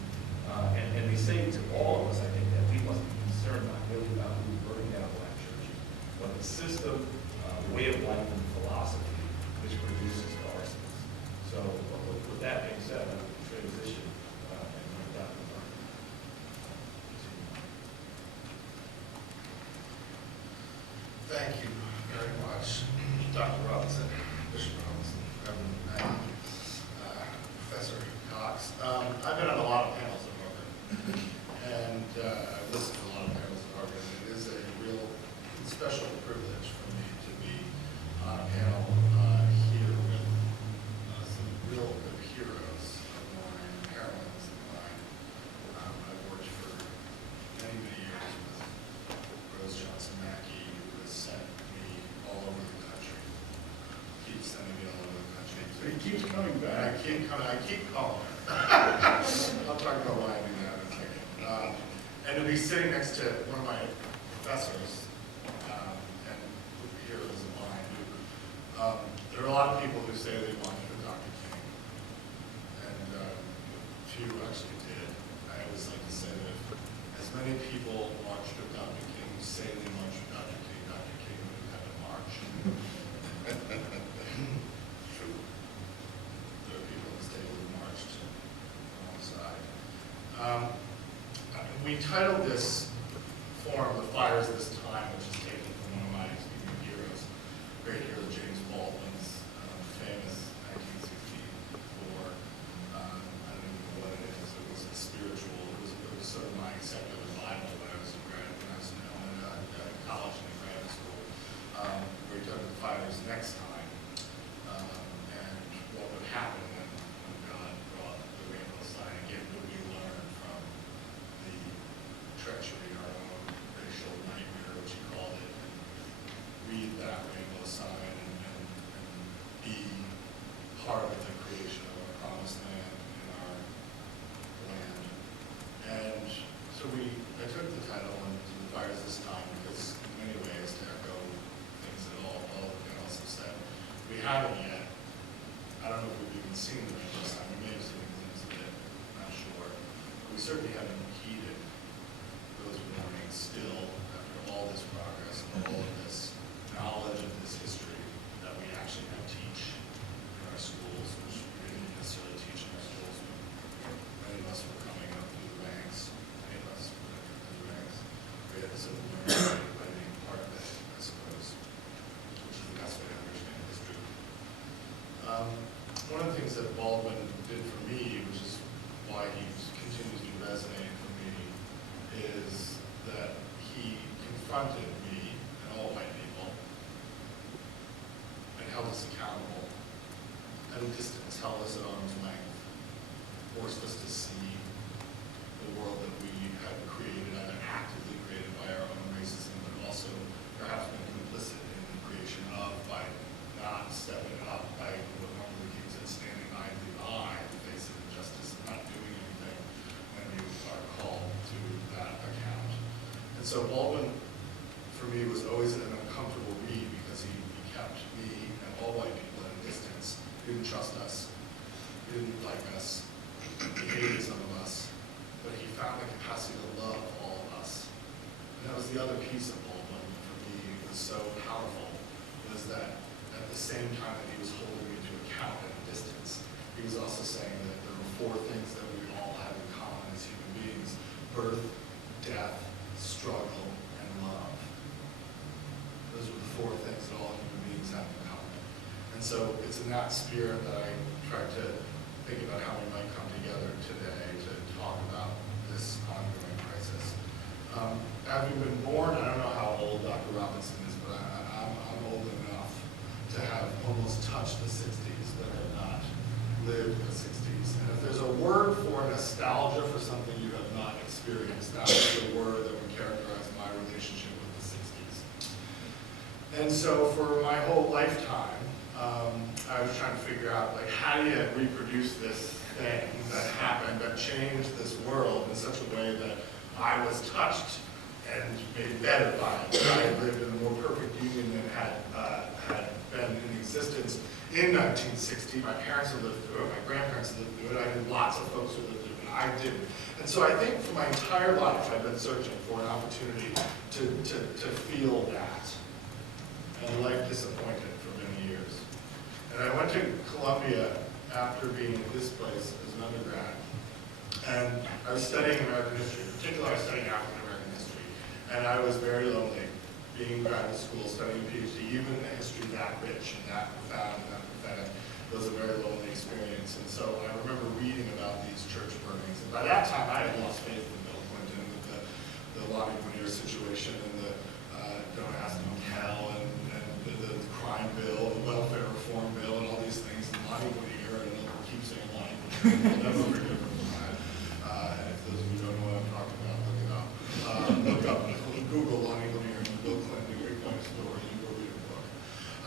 And they say to all of us, I think, that we must be concerned not merely about who's burning down Black churches, but the system, the way of life, and the philosophy which produces the arsons. So with that being said, I would transition and bring Dr. Bryant. Thank you very much, Dr. Robinson, Bishop Robinson, Reverend Knight, Professor Cox. I've been on a lot of panels at Harvard, and I've listened to a lot of panels at Harvard, and it is a real special privilege for me to be on a panel here with some real good heroes of mine, heroines of mine. I've worked for many, many years with Johnson-Mackey, who has sent me all over the country, keeps sending me all over the country. So he keeps coming back. I keep calling her. I'll talk about why I do that in a second. And to be sitting next to one of my professors, and heroes of mine, there are a lot of people who say they watched with Dr. King, and few actually did. I always like to say that if as many people watched with Dr. King who say they watched with Dr. King would have had to march. True. There are people who say who marched alongside. We titled this perform The Fires of This Time, which is taken from one of my heroes, great hero James Baldwin's famous 1964, I don't even know what it is, it was a spiritual, it was sort of my secular Bible when I was in college and in graduate school, where he took the fires next time, and what would happen when God brought the rainbow sign. Again, what we learn from the treachery, our own racial nightmare, which he called it, and read that rainbow sign and be part of the creation of our promised land in our land. And so I took the title and The Fires This Time because in many ways to echo things that all of the panels have said. We haven't yet. I don't know if we've even seen the rainbow sign. We may have seen glimpses of it, I'm not sure. But we certainly haven't heeded those warnings still after all this progress and all of this knowledge of this history that we actually now teach in our schools, which we didn't necessarily teach in our schools when many of us were coming up through the ranks. Many of us were coming up through the ranks. We had to sort of learn by being part of it, I suppose, which is the best way to understand history. One of the things that Baldwin did for me, which is why he continues to resonate for me, is that he confronted me and all white people and held us accountable at a distance, held us at arm's length, forced us to see the world that we had created, either actively created by our own racism, but also perhaps been complicit in the creation of by not stepping up, by what Martin Luther King said, standing idly by in the face of injustice and not doing anything when you are called to that account. And so Baldwin, for me, was always an uncomfortable read because he kept me and all white people at a distance. He didn't trust us. He didn't like us. He hated some of us. But he found the capacity to love all of us. And that was the other piece of Baldwin for me. It was so powerful, was that at the same time that he was holding me to account at a distance, he was also saying that there were four things that we all have in common as human beings: birth, death, struggle, and love. Those were the four things that all human beings have in common. And so it's in that spirit that I tried to think about how we might come together today to talk about this ongoing crisis. Having been born, I don't know how old Dr. Robinson is, but I'm old enough to have almost touched the 60s, but have not lived the 60s. And if there's a word for nostalgia for something you have not experienced, that is the word that would characterize my relationship with the 60s. And so for my whole lifetime, I was trying to figure out, like, how do you reproduce this thing that happened, that changed this world in such a way that I was touched and made better by it. I had lived in a more perfect union than had been in existence in 1960. My parents had lived through it, my grandparents had lived through it, I knew lots of folks who lived through it, and I didn't. And so I think for my entire life I've been searching for an opportunity to feel that. And life disappointed for many years. And I went to Columbia after being at this place as an undergrad. And I was studying American history. In particular, I was studying African American history. And I was very lonely being in graduate school, studying a PhD, even a history that rich and that profound and that prophetic. It was a very lonely experience. And so I remember reading about these church burnings. And by that time, I had lost faith in Bill Clinton with the Lonnie Lanier situation and the Don't Ask, Don't Tell and the crime bill, the welfare reform bill, and all these things. And Lonnie Lanier, and I'll keep saying Lonnie Lanier, I'll never forget him from that. And if those of you don't know what I'm talking about, look it up. Look up, Google Lonnie Lanier and Bill Clinton, a great point story, and go read a book.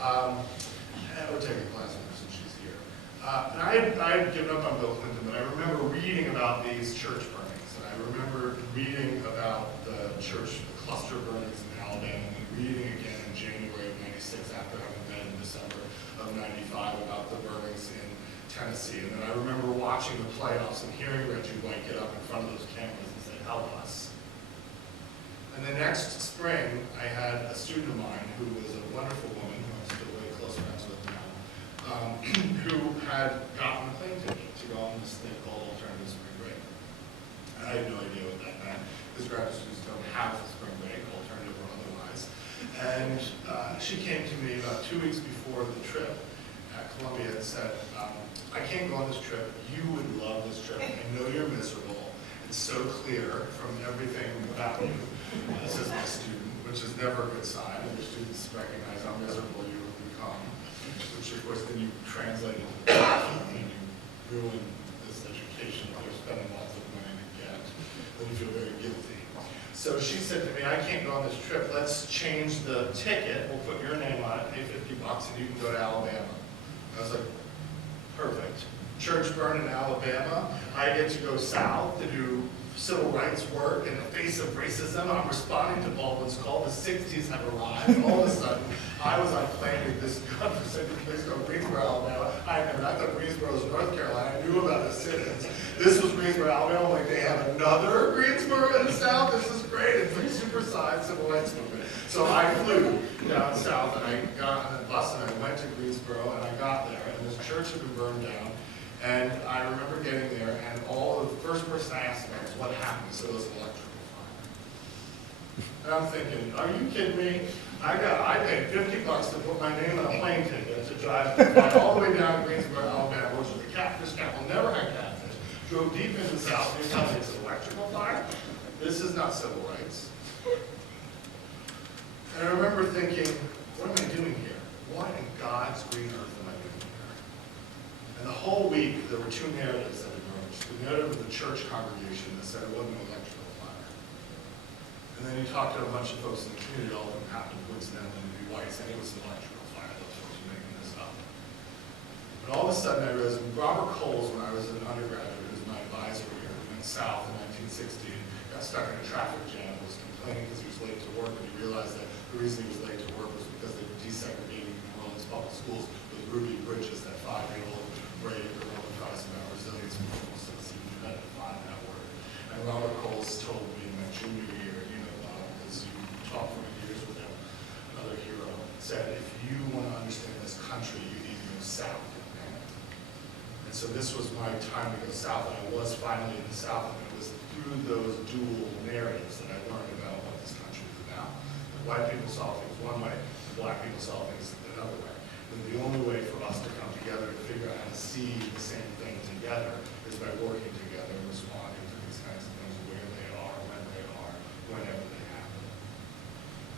And we're taking a class with her since she's here. And I had given up on Bill Clinton, but I remember reading about these church burnings. And I remember reading about the church cluster burnings in Alabama, and reading again in January of '96 after having been in December of '95 about the burnings in Tennessee. And then I remember watching the playoffs and hearing Reggie White get up in front of those cameras and say, "Help us." And the next spring, I had a student of mine who was a wonderful woman, who I'm still way close friends with now, who had gotten a plane ticket to go on this thing called Alternative Spring Break. And I had no idea what that meant, because graduate students don't have spring break, alternative or otherwise. And she came to me about 2 weeks before the trip at Columbia and said, I can't go on this trip. You would love this trip. I know you're miserable. It's so clear from everything about you. This is my student, which is never a good sign. And your students recognize how miserable you have become, which of course then you translate into and you ruin this education that you're spending lots of money to get. Then you feel very guilty. So she said to me, I can't go on this trip. Let's change the ticket. We'll put your name on it, pay $50, and you can go to Alabama. I was like, perfect. Church burn in Alabama. I get to go south to do civil rights work in the face of racism. I'm responding to Baldwin's call. The 60s have arrived. All of a sudden, I was on plane with this godforsaken place called Greensboro, Alabama. I thought Greensboro was North Carolina. I knew about the sit-ins. This was Greensboro, Alabama. Like, they have another Greensboro in the south. This is great. It's like supersized civil rights movement. So I flew down south, and I got on a bus, and I went to Greensboro, and I got there, and this church had been burned down. And I remember getting there, and the first person I asked about was what happened. So it was an electrical fire. And I'm thinking, are you kidding me? I paid $50 to put my name on a plane ticket to drive all the way down to Greensboro, Alabama, which was the catfish capital, never had catfish. Drove deep into the south, and you're telling me it's an electrical fire? This is not civil rights. And I remember thinking, what am I doing here? What in God's green earth am I doing here? And the whole week, there were two narratives that emerged. The narrative of the church congregation that said it wasn't an electrical fire. And then you talk to a bunch of folks in the community, all of them happened coincidentally to be white, saying it was an electrical fire. Those folks were making this up. But all of a sudden, I realized Robert Coles, when I was an undergraduate, who was my advisor here, we went south in 1960, got stuck in a traffic jam, was complaining because he was late to work, and he realized that the reason he was late to work was because they were desegregating New Orleans public schools with Ruby Bridges, that 5-year-old brave Roman Protestant about resilience and almost doesn't even define that word. And Robert Coles told me in my junior year, because you talked for years with him, another hero, said, if you want to understand this country, you need to go south. And so this was my time to go south, and I was finally in the south, and it was through those dual narratives that I learned about what this country is about. The white people saw things one way, the black people saw things another way. And the only way for us to come together and figure out how to see the same thing together is by working together and responding to these kinds of things where they are, when they are, whenever they happen.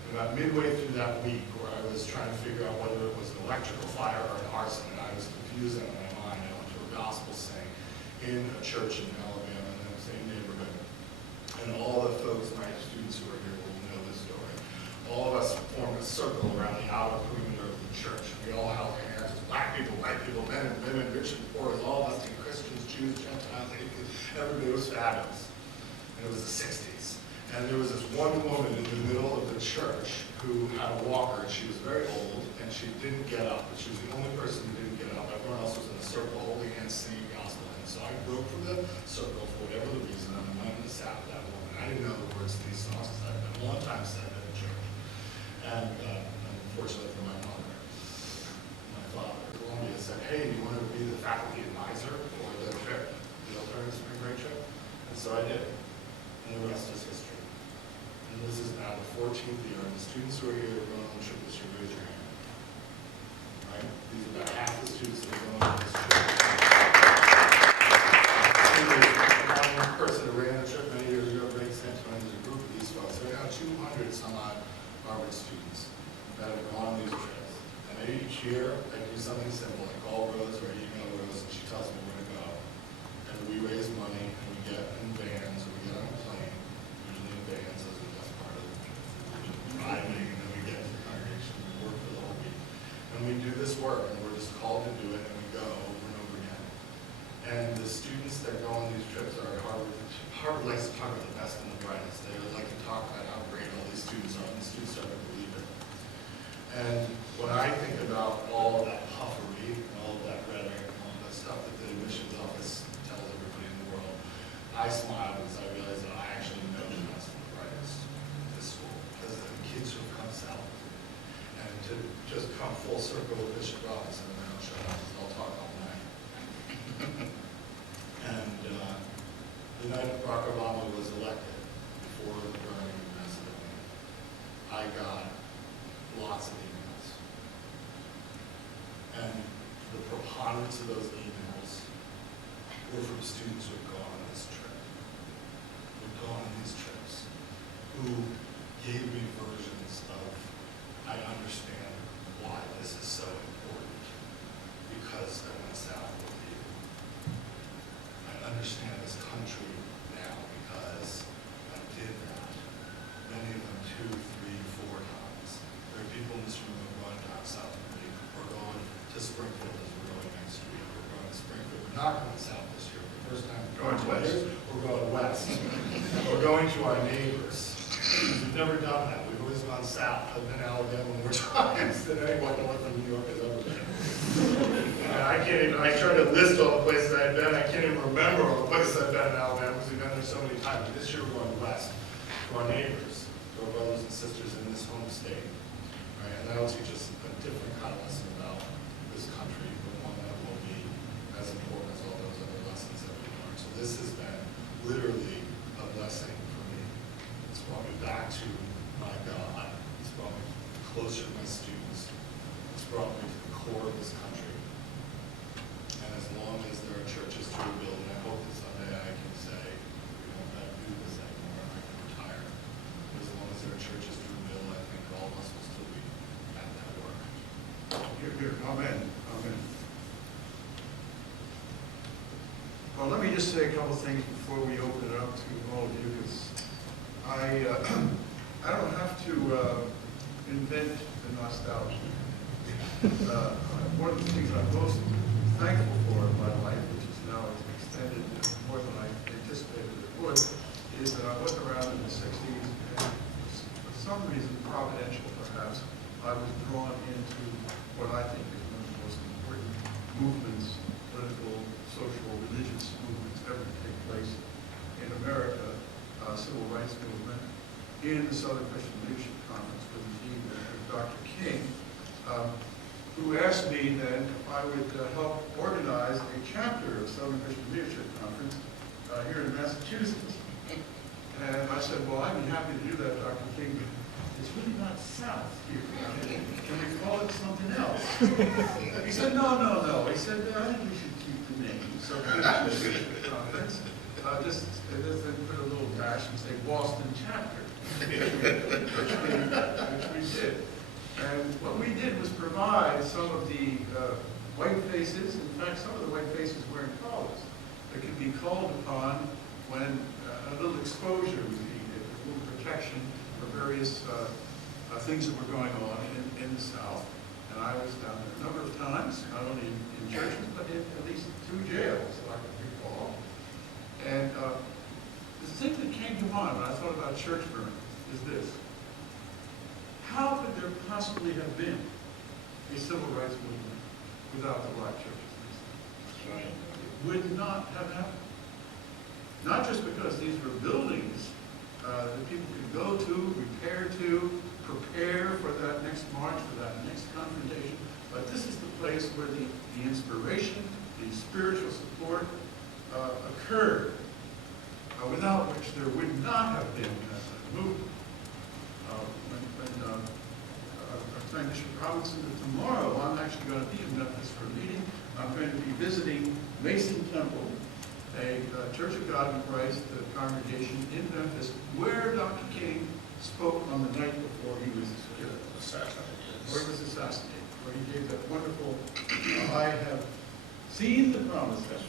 And about midway through that week, where I was trying to figure out whether it was an electrical fire or an arson, and I was confused in my mind, I went to a gospel sing in a church in Alabama in that same neighborhood. And all the folks, my students who are here will know this story. All of us formed a circle around the outer perimeter of the church. We all held hands, black people, white people, men and women, rich and poor, all of us, Christians, Jews, Gentiles, atheists. Everybody was fabulous. And it was the 60s. And there was this one woman in the middle of the church who had a walker, and she was very old, and she didn't get up, but she was the only person who didn't get up. Everyone else was in a circle holding hands, singing gospel. And so I broke from the circle for whatever the reason, and I went and sat with that woman. I didn't know the words to these songs because I'd been a long time said that in church. And unfortunately for my mother, my father, Columbia said, hey, do you want to be the faculty advisor for the trip, the alternative spring break trip? And so I did. And the rest is history. And this is now the 14th year, and the students who are here are going on the trip this year, raise your hand. Right? These are about half the students that are going on this trip. One person who ran the trip many years ago, Greg Santoni, there's a group of these folks. There are now 200 some odd Harvard students that have gone on these trips. And each year, I do something simple. I call Rose or I email Rose, and she tells me where to go. And we raise money, and we get in vans, or we get on a plane, usually in vans, as the best part of the driving, and then we get to the congregation, we work for the whole week. And we do this work, and we're just called to do it, and we go over and over again. And the students that go on these trips are Harvard likes to talk about the best and the brightest. They like to talk about how great all these students are, and the students don't believe it. And when I think about all of that puffery, and all of that rhetoric, and all of that stuff that the admissions office tells everybody in the world, I smile because I realize that I actually know the best and the brightest at this school, because the kids who have come south. And to just come full circle with Bishop Robinson, and I'll shut up because I'll talk all night. And the night when Barack Obama was elected, before the burning in Macedonia, I got lots of emails. And the preponderance of those emails were from students who had gone on this trip, who gave me versions of, I understand why this is so important, because I went south with you. I understand this country now because I did that. Many of them 2, 3, 4 times. There are people in this room who have gone down south with me. We're going to Springfield as we're going next week. We're going to Springfield. We're not going south this year. For the first time, Going west. We're going west. We're going to our neighbors. We've never done that. We've always gone south. I've been to Alabama more times than anyone north of New York has ever been. And I can't even, I try to list all the places I've been. I can't even remember all the places I've been in Alabama because we've been there so many times. But this year we're going west to our neighbors, to our brothers and sisters in this home state. Right? And that'll teach us a different kind of lesson about this country, but one that will be as important as all those other lessons that we learned. So this has been literally a blessing for me. It's brought me back to my God. It's brought me closer to my students. It's brought me to the core of this country. And as long as there are churches to rebuild, and I hope that someday I can say, we won't have to do this anymore, and I can retire. But as long as there are churches to rebuild, I think all of us will still be at that work. Here. Amen. Amen. Well, let me just say a couple things before we open it up to all of you, because I don't have to invent the nostalgia. One of the things I'm most thankful for in my life, which is now extended more than I anticipated it would, is that I look around in the 60s and for some reason, providential perhaps, I was drawn into what I think is one of the most important movements, political, social, religious movements ever to take place in America, civil rights movement, in the Southern Christian Leadership Conference with indeed Dr. King, who asked me then if I would help organize a chapter of Southern Christian Leadership Conference here in Massachusetts. And I said, well, I'd be happy to do that, Dr. King, but it's really not South here. Can we call it something else? He said, no. He said, I think we should keep the name Southern Christian Leadership Conference. Just put a little dash and say Boston chapter, which we did. And what we did was provide some of the white faces, in fact, some of the white faces wearing collars, that could be called upon when a little exposure was needed, a little protection for various things that were going on in the South. And I was down there a number of times, not only in churches, but in at least 2 jails that I can recall. And the thing that came to mind when I thought about church burning is this. How could there possibly have been a civil rights movement without the black churches? Right. It would not have happened. Not just because these were buildings that people could go to, repair to, prepare for that next march, for that next confrontation, but this is the place where the inspiration, the spiritual support occurred, without which there would not have been a movement. When our friend Bishop Robinson, tomorrow I'm actually going to be in Memphis for a meeting. I'm going to be visiting Mason Temple, a Church of God in Christ congregation in Memphis, where Dr. King spoke on the night before he was assassinated, where he gave that wonderful, I have seen the promised land,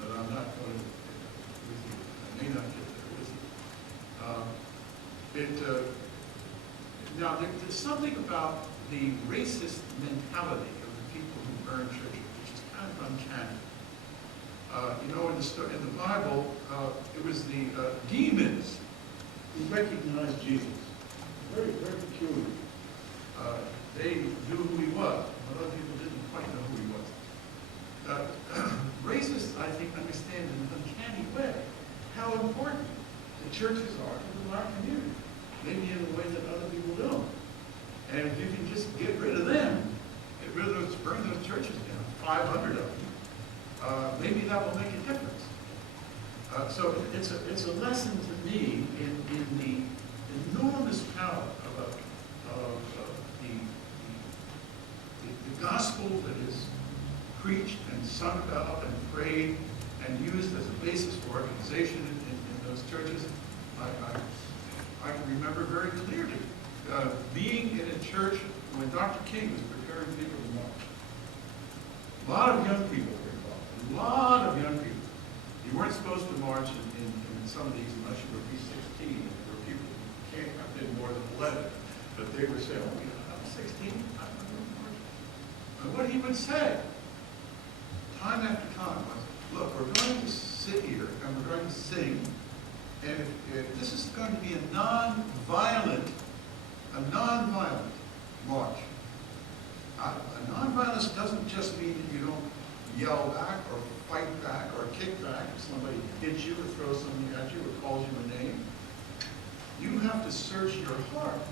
but I'm not going to with you. I may not get there with you. Now, there's something about the racist mentality of the people who burn churches, which is kind of uncanny. In the Bible, it was the demons who recognized Jesus. Very, very peculiar. They knew who he was. Other people didn't quite know who he was. Racists, I think, understand in an uncanny way how important the churches are to the black community. Maybe in a way that other people don't. And if you can just get rid of them, burn those churches down, 500 of them, maybe that will make a difference. So it's sung about and prayed and used as a basis for organization in those churches. I can remember very clearly being in a church when Dr. King was preparing people to march. A lot of young people were involved, a lot of young people. You weren't supposed to march in some of these unless you were P16, and there were people who can't have been more than 11, but they were saying, oh, I'm 16, I'm going to march. And what he would say, time after time, was, look, we're going to sit here and we're going to sing, and if this is going to be a non-violent march. Non-violence doesn't just mean that you don't yell back or fight back or kick back if somebody hits you or throws something at you or calls you a name. You have to search your heart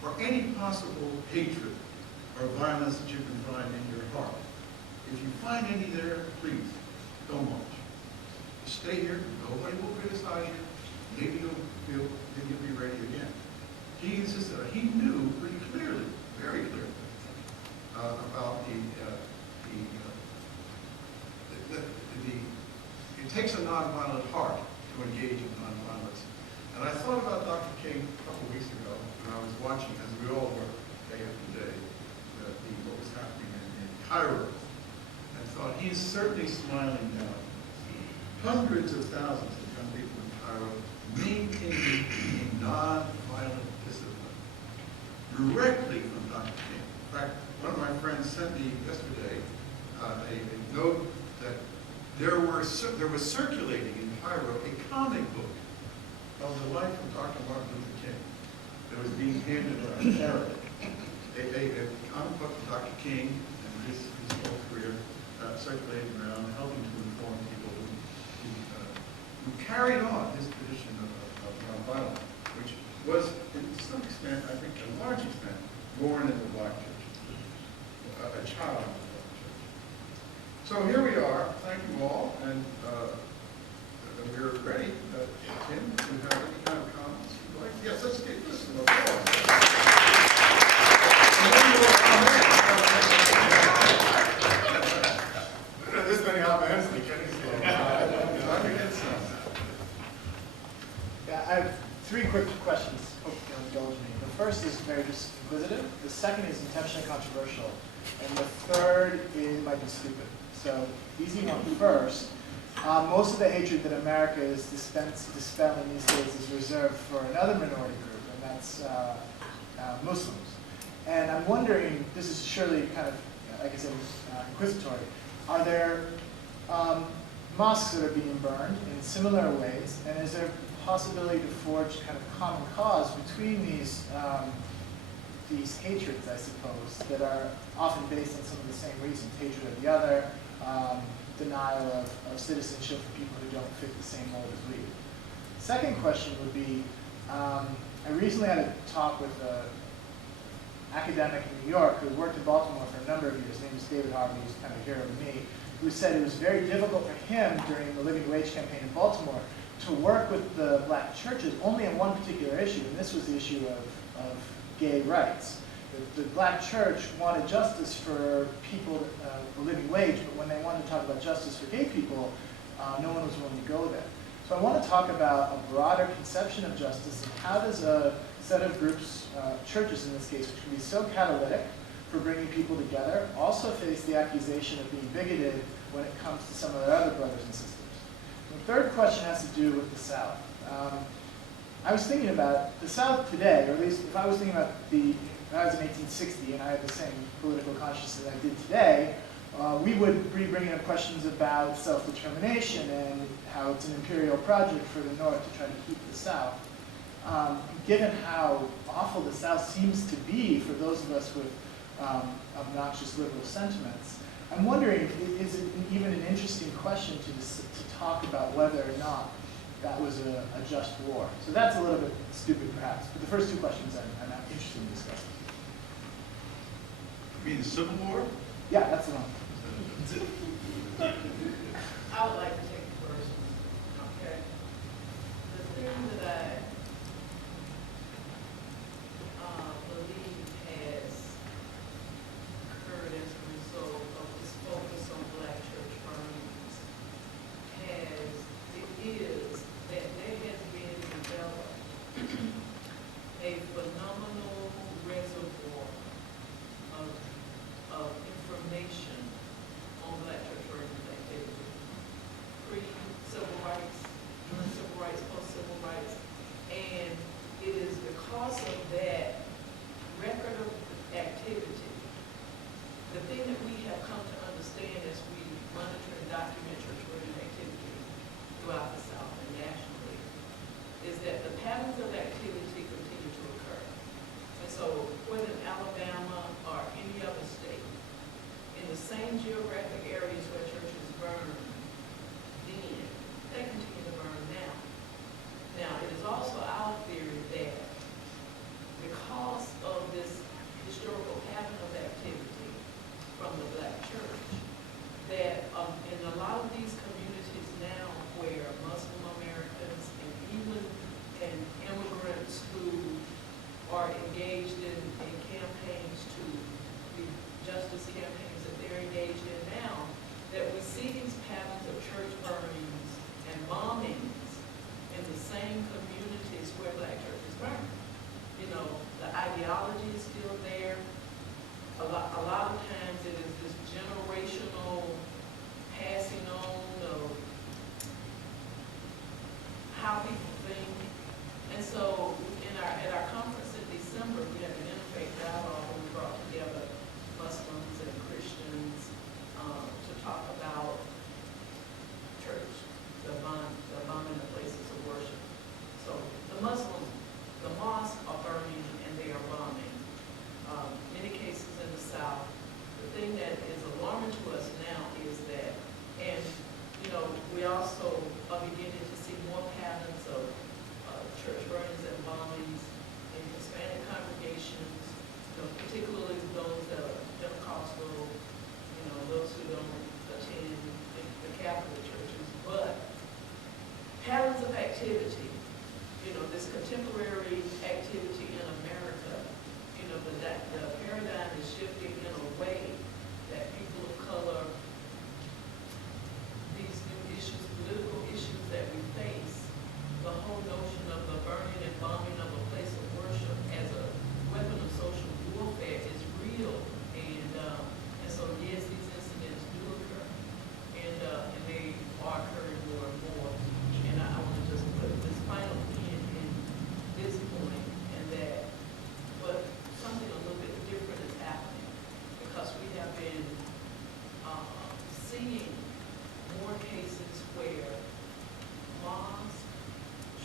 for any possible hatred or violence that you can find in your heart. If you find any there, please, don't march. Just stay here, nobody will criticize you. Maybe you'll be ready again. He insisted, he knew pretty clearly, very clearly, about it takes a nonviolent heart to engage in nonviolence. And I thought about Dr. King a couple weeks ago when I was watching, as we all were day after day, what was happening in Cairo. I thought, he's certainly smiling now. Hundreds of thousands of young people in Cairo maintaining a nonviolent discipline directly from Dr. King. In fact, one of my friends sent me yesterday a note that there was circulating in Cairo a comic book of the life of Dr. Martin Luther King that was being handed around. A comic book of Dr. King and his whole career circulating around, helping to inform people who carried on his tradition of nonviolence, which was, to some extent, I think, to a large extent, born in the black church, a child of the black church. So here we are. Thank you all, and we're ready. Tim, do you have any kind of comments you'd like? Yes, let's give this an applause. This many comments, we can't Yeah, I have three quick questions. Hope you'll indulge me. The first is very just inquisitive. The second is intentionally controversial. And the third might be stupid. So, easy one first. Most of the hatred that America is dispelling these days is reserved for another minority group, and that's Muslims. And I'm wondering, this is surely kind of, like I said, inquisitory, are there mosques that are being burned in similar ways, and is there a possibility to forge kind of common cause between these hatreds, I suppose, that are often based on some of the same reasons, hatred of the other, denial of citizenship for people who don't fit the same mold as we do. Second question would be, I recently had a talk with an academic in New York who worked in Baltimore for a number of years. His name is David Harvey, who's kind of a hero to me, who said it was very difficult for him during the living wage campaign in Baltimore to work with the black churches only on one particular issue, and this was the issue of gay rights. The black church wanted justice for people, a living wage, but when they wanted to talk about justice for gay people, no one was willing to go there. So I want to talk about a broader conception of justice and how does a set of groups, churches in this case, which can be so catalytic for bringing people together, also face the accusation of being bigoted when it comes to some of their other brothers and sisters. And the third question has to do with the South. I was thinking about the South today, or at least if I was thinking about when I was in 1860 and I had the same political consciousness that I did today, we would be bringing up questions about self-determination and how it's an imperial project for the North to try to keep the South. Given how awful the South seems to be for those of us with obnoxious liberal sentiments, I'm wondering, is it even an interesting question to talk about whether or not that was a just war? So that's a little bit stupid, perhaps. But the first two questions I'm interested in discussing. You mean the Civil War? Yeah, that's the one. I would like to take the first one, okay? The thing that I believe has occurred as a result of this focus on black because of that record of activity, the thing that we have come to understand as we monitor and document church burning activity throughout the South and nationally is that the patterns of activity continue to occur. And so whether in Alabama or any other state, in the same geographic areas where churches burn then, they continue to burn now. Now, it is also our theory that because of this historical pattern of activity from the Black church, that in a lot of these communities now where Muslim Americans and even immigrants who are engaged in campaigns to the justice campaigns that they're engaged in now, that we see these patterns of church burnings and bombings in the same communities where Black churches burn. You know, the ideology is still there. A lot of times it is this generational passing on of how people think. And so at our conference in December, we had an interfaith dialogue where we brought together Muslims and Christians to talk about church, the bombing of places of worship. So the mosques are burning and they are bombing. Many cases in the South. The thing that is alarming to us now is that, and you know, we also are beginning to see more patterns of church burnings and bombings in Hispanic congregations, you know, particularly those that are Pentecostal, you know, those who don't attend the Catholic churches. But patterns of activity, you know, this contemporary activity in America, you know, the paradigm is shifting in a way that people of color, these new issues, political issues that we face, the whole notion of the burning and bombing of a place of worship as a weapon of social warfare is real. And so yes, these incidents do occur, and they are occurring more and more. And I want to just put this final pin in this point, and that, but something a little bit different is happening, because we have been seeing more cases where mosques,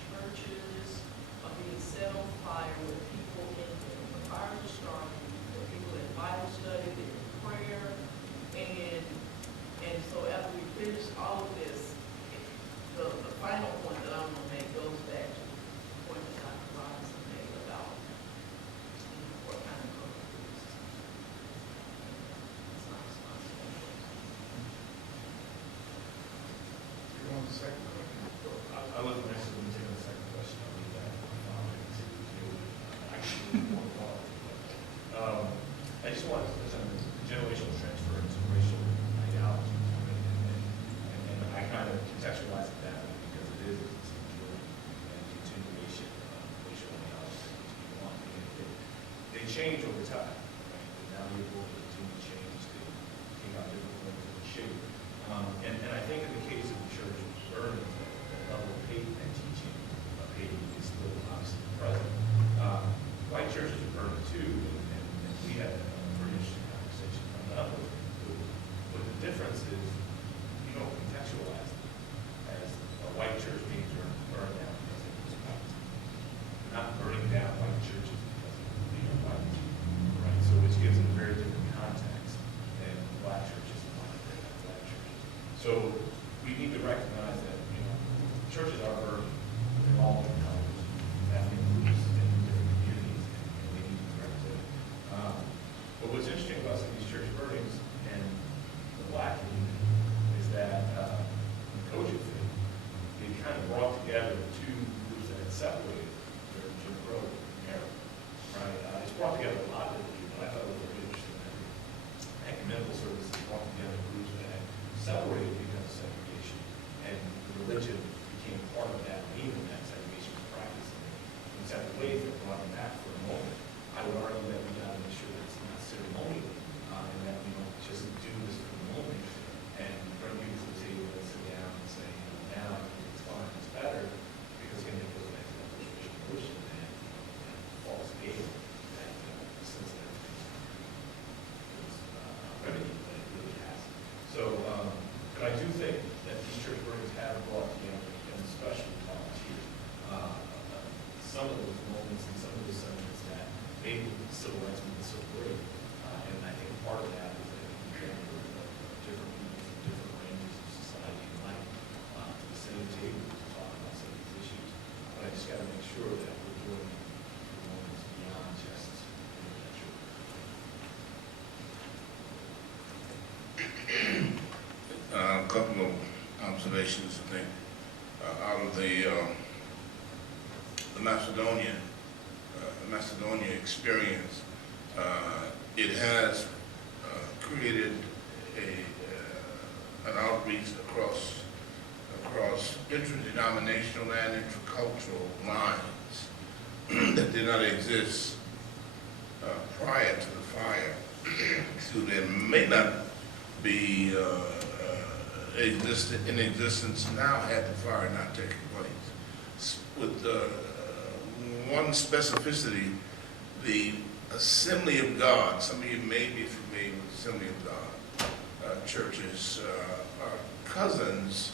churches are being set on fire with people in them. The fires are starting, the people in Bible study, they're in prayer, and so after we finish all of this, the final point that I'm going to make goes back to the point that Dr. Robinson made about what kind of code is. It's not responsible. You want the second question? I wasn't actually going to take the second question. I'll leave that. Actually, more thought. I just want to touch on the generational transfer into racial ideology. And I kind of contextualize it that way because it is a continuation of racial ideology that needs to be one. They change over time. Right? The malleable, they continue to change. They take out different forms of shape. And I think in the case of the church burning, that level of hate and teaching of hate is still obviously present. White churches are burning too, and we had a pretty interesting conversation coming up with. But the difference is you don't contextualize it as a white church being burned down because it was white. You're not burning down white churches because they are white, right? So which gives it a very different context than black churches and black churches. So we need to recognize that, you know, churches are burning. They're all different colors, ethnic groups, and different communities, and they need to be represented. But what's interesting about some of these church burnings and the black community is that in Kojak faith, they kind of brought together two groups that had separated during Jim Crow era, right? It's brought together a lot of different people. I thought it was very interesting that the ecumenical services brought together groups that had separated because of segregation, and religion became part of that the Macedonia experience, it has created an outreach across interdenominational and intercultural lines that did not exist prior to the fire. Excuse me, it may not be in existence now had the fire not taken place. With one specificity, the Assembly of God, some of you may be familiar with Assembly of God churches, are cousins.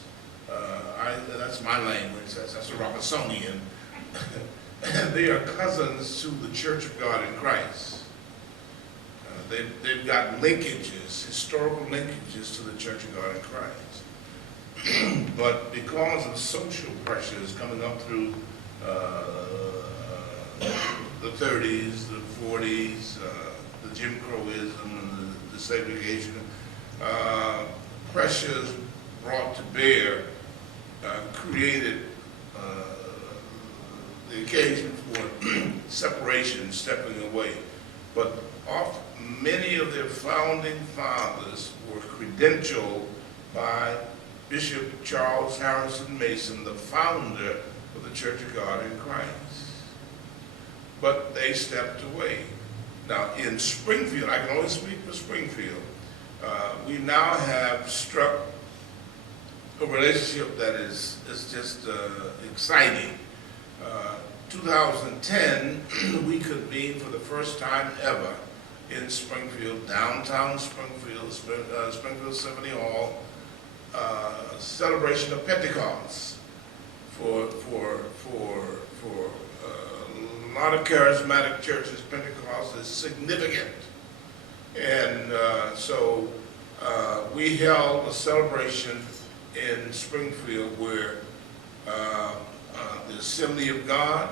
That's my language, that's a Robertsonian. They are cousins to the Church of God in Christ. They've got linkages, historical linkages to the Church of God in Christ. But because of social pressures coming up through the 30s, the 40s, the Jim Crowism, the segregation, pressures brought to bear created the occasion for separation, stepping away. But many of their founding fathers were credentialed by Bishop Charles Harrison Mason, the founder of the Church of God in Christ. But they stepped away. Now in Springfield, I can only speak for Springfield, we now have struck a relationship that is just exciting. 2010, we convened for the first time ever in Springfield, downtown Springfield, Springfield Symphony Hall, celebration of Pentecost for a lot of charismatic churches. Pentecost is significant, and so we held a celebration in Springfield where the Assembly of God,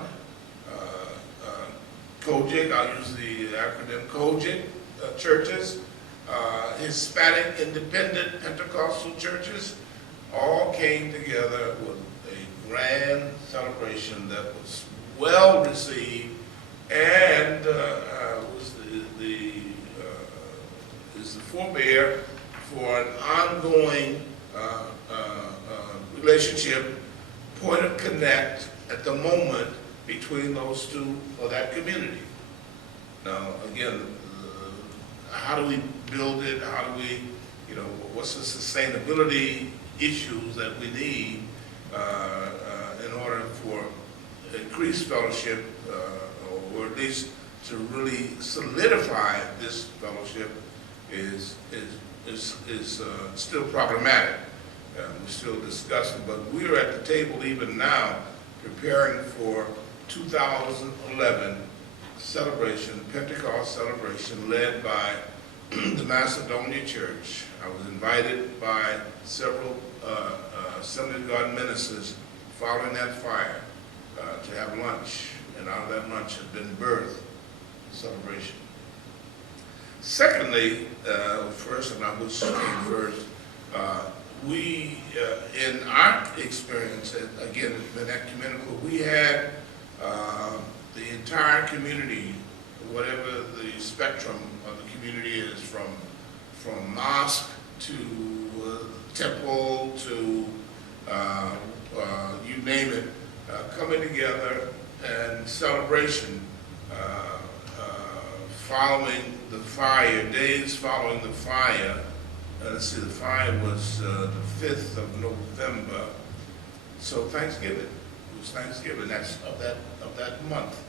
COGIC, I'll use the acronym COGIC, churches, Hispanic Independent Pentecostal churches, all came together with a grand celebration that was well received and was is the forebear for an ongoing relationship, point of connect at the moment between those two or that community. Now, again, how do we build it? How do we, what's the sustainability issues that we need in order for increased fellowship, or at least to really solidify this fellowship is still problematic. We're still discussing, but we're at the table even now preparing for 2011 celebration, Pentecost celebration led by the Macedonia Church. I was invited by several Assembly of God ministers following that fire to have lunch, and out of that lunch has been birthed celebration. Secondly, first, and I will speak first, we, in our experience, again, it's been ecumenical, we had the entire community, whatever the spectrum of the community is, from mosque to temple to you name it, coming together and celebration following the fire, days following the fire. Let's see, the fire was the 5th of November. So Thanksgiving, it was Thanksgiving, that's of that month.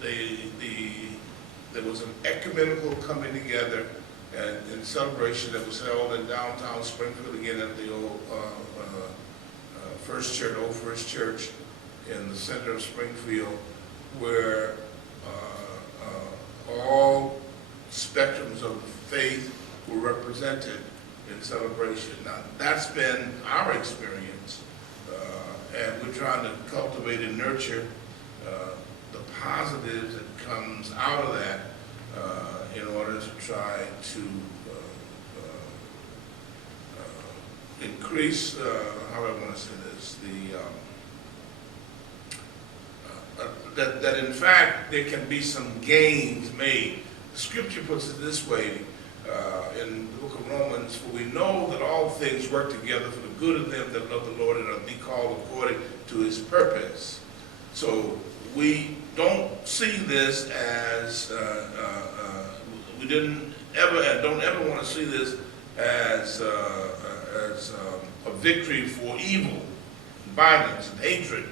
There was an ecumenical coming together and celebration that was held in downtown Springfield, again at the old First Church in the center of Springfield, where all spectrums of faith were represented in celebration. Now, that's been our experience, and we're trying to cultivate and nurture the positives that comes out of that in order to try to increase, how do I want to say this, that in fact there can be some gains made. The scripture puts it this way in the book of Romans, for we know that all things work together for the good of them that love the Lord and are be called according to his purpose. So we don't see this as, we didn't ever and don't ever want to see this as a victory for evil, violence, and hatred,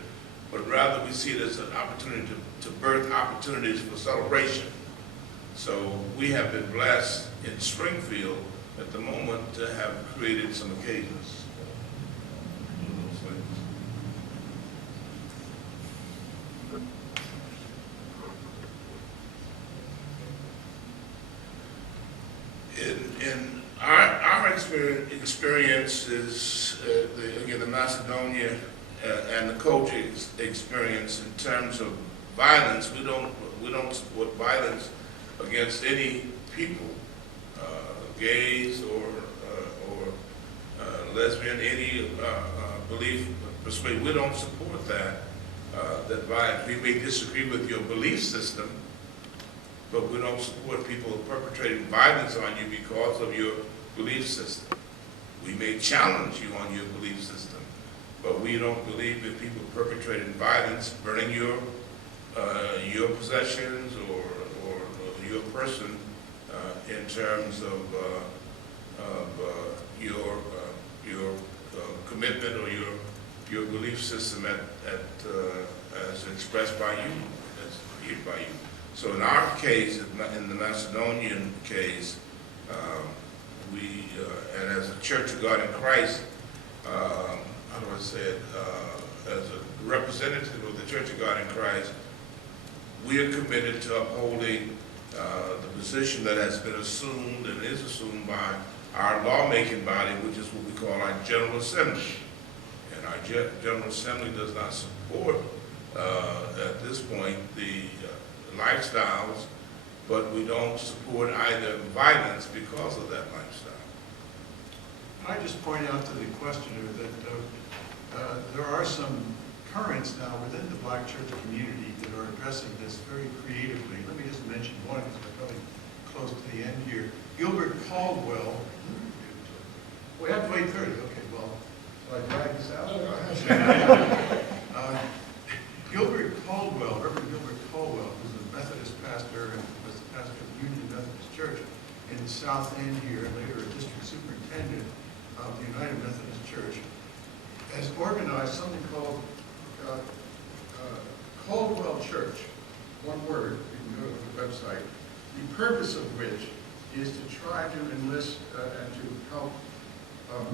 but rather we see it as an opportunity to birth opportunities for celebration. So we have been blessed in Springfield at the moment to have created some occasions. In our experience is, again, the Macedonia and the coaching experience in terms of violence. We don't support violence against any people, gays or lesbian, any belief, persuasion. We don't support that violence. We may disagree with your belief system, but we don't support people perpetrating violence on you because of your belief system. We may challenge you on your belief system, but we don't believe in people perpetrating violence, burning your possessions or your person in terms of your commitment or your belief system as expressed by you, as viewed by you. So in our case, in the Macedonian case, we, and as a Church of God in Christ, how do I say it, as a representative of the Church of God in Christ, we are committed to upholding the position that has been assumed and is assumed by our lawmaking body, which is what we call our General Assembly. And our General Assembly does not support, at this point, the lifestyles, but we don't support either violence because of that lifestyle. I just point out to the questioner that there are some currents now within the Black church community that are addressing this very creatively. Let me just mention one, because we're coming close to the end here. Gilbert Caldwell. We have to wait 30. Okay, well, shall I drag this out? Gilbert Caldwell, Reverend Gilbert Caldwell, who's a Methodist pastor and was the pastor of the Union Methodist Church in the South End here, and later a district superintendent of the United Methodist Church, has organized something called Caldwell Church, one word, you can go to the website, the purpose of which is to try to enlist and to help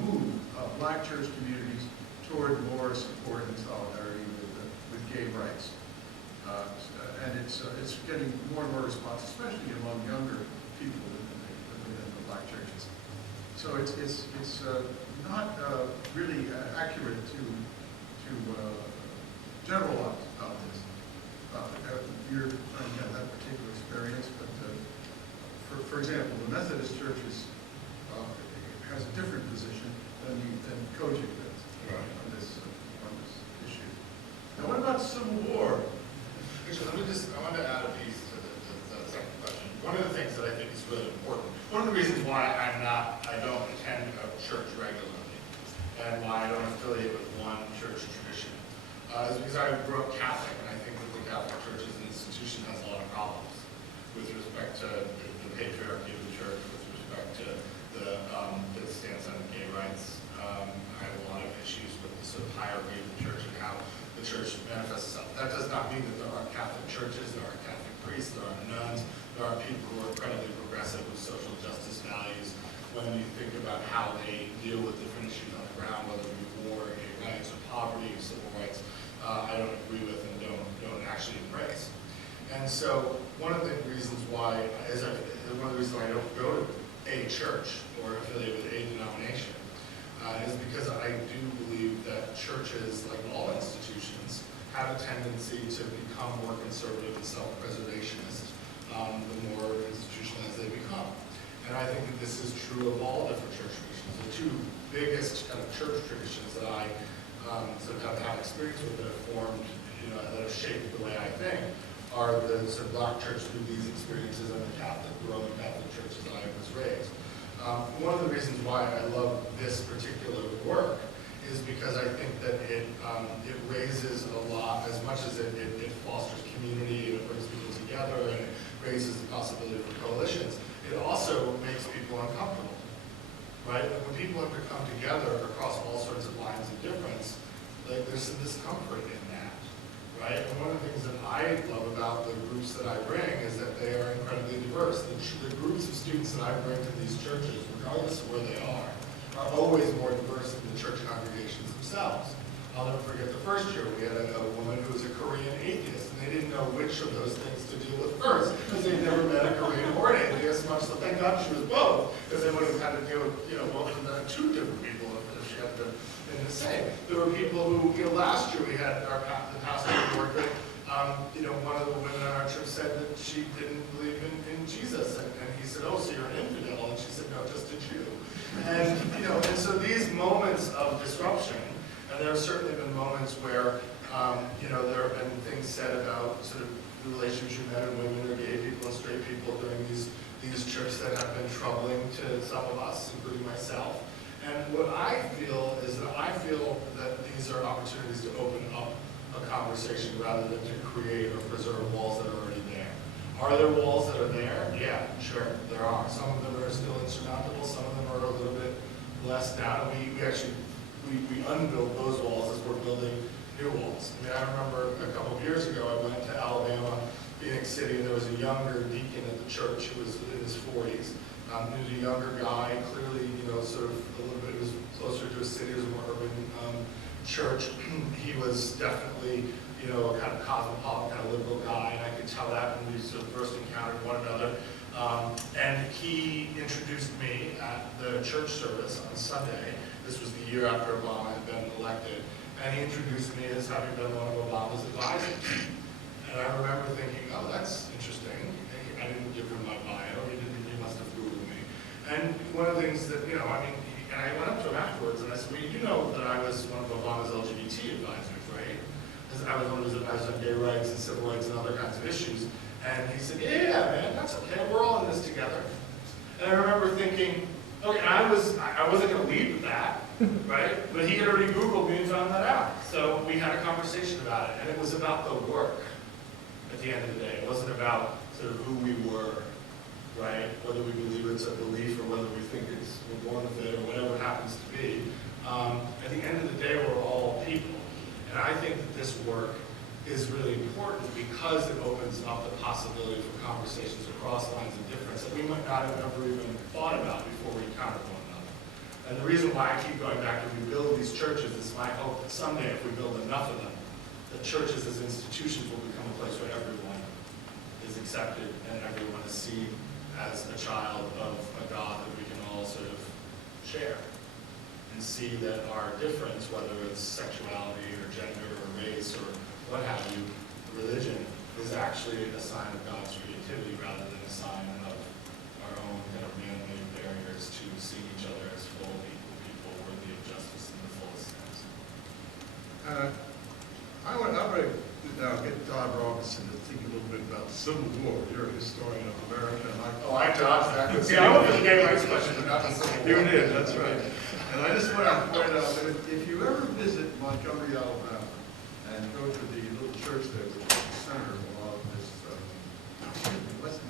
move Black church communities toward more support and solidarity with gay rights. And it's getting more and more response, especially among younger people within the Black churches. So it's not really accurate to generalize about this. You're trying to have that particular experience, but for example, the Methodist Church has a different position than Kojic does on this issue. Now, what about Civil War? I want to add a piece to the second question. One of the things that I think is really important, one of the reasons why I don't attend a church regularly, and why I don't affiliate with one church tradition, is because I grew up Catholic, and I think that the Catholic Church as an institution has a lot of problems with respect to the patriarchy of the church, with respect to the stance on gay rights. I have a lot of issues with the sort of hierarchy of the church and how the church manifests itself. That does not mean that there aren't Catholic churches, there are Catholic priests, there are nuns, there are people who are incredibly progressive with social justice values. When you think about how they deal with different issues on the ground, whether it be war, gay rights, or poverty, or civil rights, I don't agree with and don't actually embrace. And so one of the reasons why I don't go to a church or affiliate with a denomination is because I do believe that churches, like all institutions, have a tendency to become more conservative and self-preservationist the more institutionalized they become. And I think that this is true of all different church traditions. The two biggest kind of church traditions that I sort of have had experience with that have formed, that have shaped the way I think, are the sort of Black church through these experiences and the Roman Catholic Church as I was raised. One of the reasons why I love this particular work is because I think that it raises a lot, as much as it fosters community, and it brings people together, and it raises the possibility for coalitions, it also makes people uncomfortable, right? Like when people have to come together across all sorts of lines of difference, like there's some discomfort in that, right? And one of the things that I love about the groups that I bring is that they are incredibly diverse. The groups of students that I bring to these churches, regardless of where they are always more diverse than the church congregations themselves. I'll never forget the first year, we had a woman who was a Korean atheist, and they didn't know which of those things to deal with first, because they'd never met a Korean or an atheist, much so thank God she was both, because they would have had to deal with, both of them, two different people if she had to in the same. There were people who, last year we had the pastor who worked with, one of the women in our church said that she didn't believe in Jesus, and he said, oh, so you're an infidel, and she said, no, just a Jew. And, and so these moments of disruption, and there have certainly been moments where, there have been things said about sort of the relationship men and women or gay people and straight people during these churches that have been troubling to some of us, including myself. And what I feel is that these are opportunities to open up a conversation rather than to create or preserve walls that are already there. Are there walls that are there? Yeah, sure, there are. Some of them are still insurmountable, some of them are a little bit less down. We unbuild those walls as we're building new walls. I mean, I remember a couple of years ago, I went to Alabama, Phoenix City, and there was a younger deacon at the church who was in his 40s. He was a younger guy, clearly, sort of a little bit, it was closer to a city, it was a more urban church. He was definitely, a kind of cosmopolitan, kind of liberal guy, and I could tell that when we sort of first encountered one another. And he introduced me at the church service on Sunday. This was the year after Obama had been elected. And he introduced me as having been one of Obama's advisors. And I remember thinking, oh, that's interesting. I didn't give him my bio. He must have Googled me. And one of the things that, and I went up to him afterwards and I said, well, you know that I was one of Obama's LGBT advisors, right? Because I was one of his advisors on gay rights and civil rights and other kinds of issues. And he said, yeah, man, that's okay. We're all in this together. And I remember thinking, okay, I wasn't going to lead with that, right? But he had already Googled me and found that out. So we had a conversation about it, and it was about the work at the end of the day. It wasn't about sort of who we were, right? Whether we believe it's a belief or whether we think we're born with it or whatever it happens to be. At the end of the day, we're all people. And I think that this work is really important because it opens up the possibility for conversations across lines of difference that we might not have ever even thought about before we encountered one another. And the reason why I keep going back to rebuild these churches is my hope that someday, if we build enough of them, that churches as institutions will become a place where everyone is accepted and everyone is seen as a child of a God that we can all sort of share and see that our difference, whether it's sexuality or gender or race or what have you, religion is actually a sign of God's creativity rather than a sign of our own kind of man-made barriers to seeing each other as full people worthy of justice in the fullest sense. I want to now get Todd Robinson to think a little bit about the Civil War. You're a historian of America. And I dodged that. See, I went for the gay rights question, but not the Civil War. You did, that's right. And I just want to point out that if you ever visit Montgomery, Alabama, and go to the little church there, which is the center of a lot of this,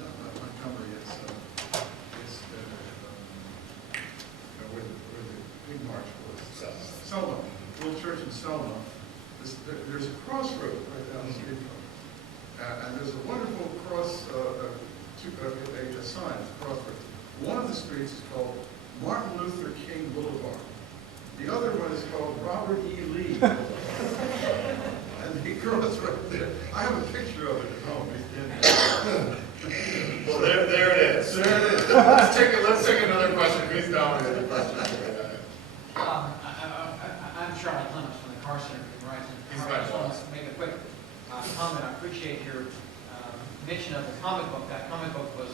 not Montgomery, it's where the big march was. Selma, little church in Selma. There's a crossroad right down the street from it. And there's a wonderful a sign at the crossroad. One of the streets is called Martin Luther King Boulevard. The other one is called Robert E. Lee Boulevard. And the cross right there. I have a picture of it at home. Well, there it is. There it is. Let's take another question. Please dominate the question. I'm Charlie Clements from the Carr Center for Human Rights. I just want to make a quick comment. I appreciate your mention of the comic book. That comic book was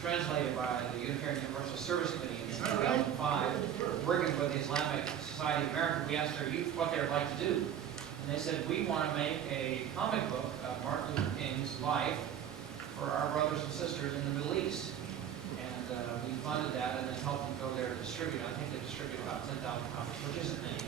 translated by the Unitarian Universal Service Committee in Is that right? 2005, working with the Islamic Society of America. We asked their youth what they would like to do. And they said, we want to make a comic book of Martin Luther King's life for our brothers and sisters in the Middle East. And we funded that and then helped them go there to distribute. I think they distributed about 10,000 copies, which isn't many,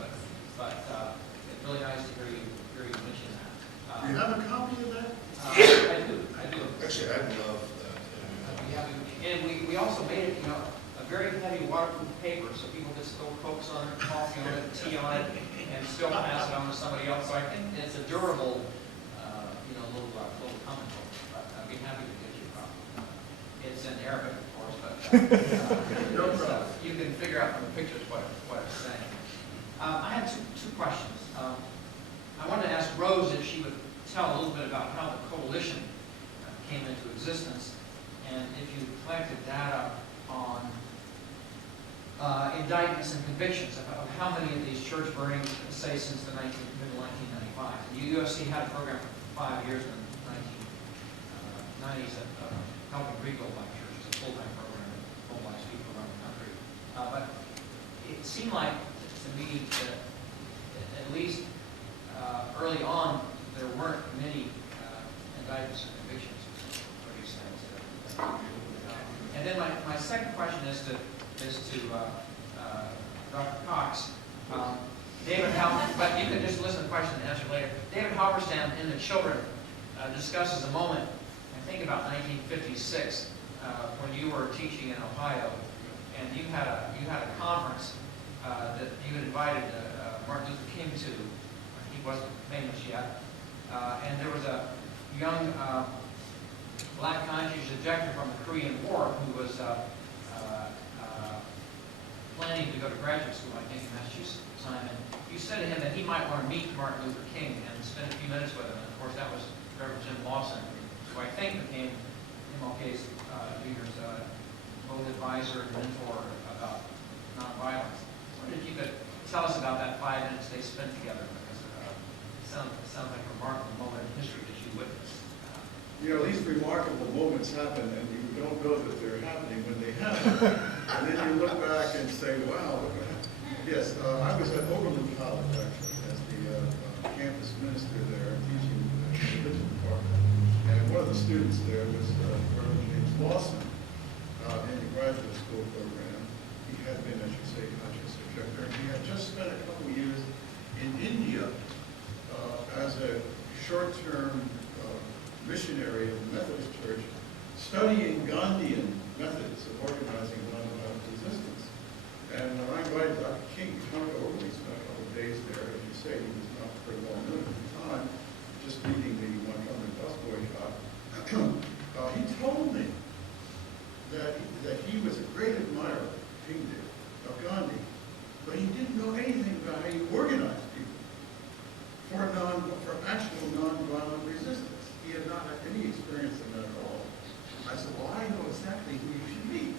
but it's really nice to hear you mention that. Do you have a copy of that? I do. Actually, I'd love that. And we also made it, a very heavy waterproof paper, so people could spill Cokes on it, coffee on it, tea on it, and still pass it on to somebody else. So I think it's a durable, little comic book. But I'd be happy to get you a copy. It's in Arabic, of course, but No problem. you can figure out from the pictures what it's saying. I had two questions. I wanted to ask Rose if she would tell a little bit about how the coalition came into existence, and if you collected data on indictments and convictions of how many of these church burnings, say, since the mid-1995. The USC had a program for 5 years in the 1990s of helping rebuild black churches, a full-time program that mobilized people around the country. But it seemed like to me that at least early on there weren't many indictments and convictions. What do you say? And then my second question is to Dr. Cox. David but you can just listen to the question and answer later. David Halberstam in The Children discusses a moment, I think about 1956, when you were teaching in Ohio, and you had a conference that you had invited Martin Luther King to. He wasn't famous yet, and there was a young black conscious objector from the Korean War who was planning to go to graduate school, I think, in Massachusetts at the time. And you said to him that he might want to meet Martin Luther King and spend a few minutes with him. And of course, that was Reverend Jim Lawson, who I think became MLK's Jr.'s both advisor and mentor about nonviolence. I wondered if you could tell us about that 5 minutes they spent together, because it sounds like a remarkable moment in history that you witnessed. These remarkable moments happen, and you don't know that they're happening when they happen. And then you look back and say, wow, look what happened. Yes, I was at Oberlin College, actually, as the campus minister there, teaching the religion department. And one of the students there was Reverend James Lawson in the graduate school program. He had been, as you say, conscious objector. He had just spent a couple years in India as a short-term missionary in the Methodist Church, studying Gandhian methods of organizing nonviolent resistance. And when I invited Dr. King to come over, he spent a couple of days there. As you say, he was not very well known at the time, just leading the Montgomery bus boycott. He told me that he was a great admirer, King did, of Gandhi, but he didn't know anything about how you organize people for actual nonviolent resistance. He had not had any experience in that at all. I said, well, I know exactly who you should meet.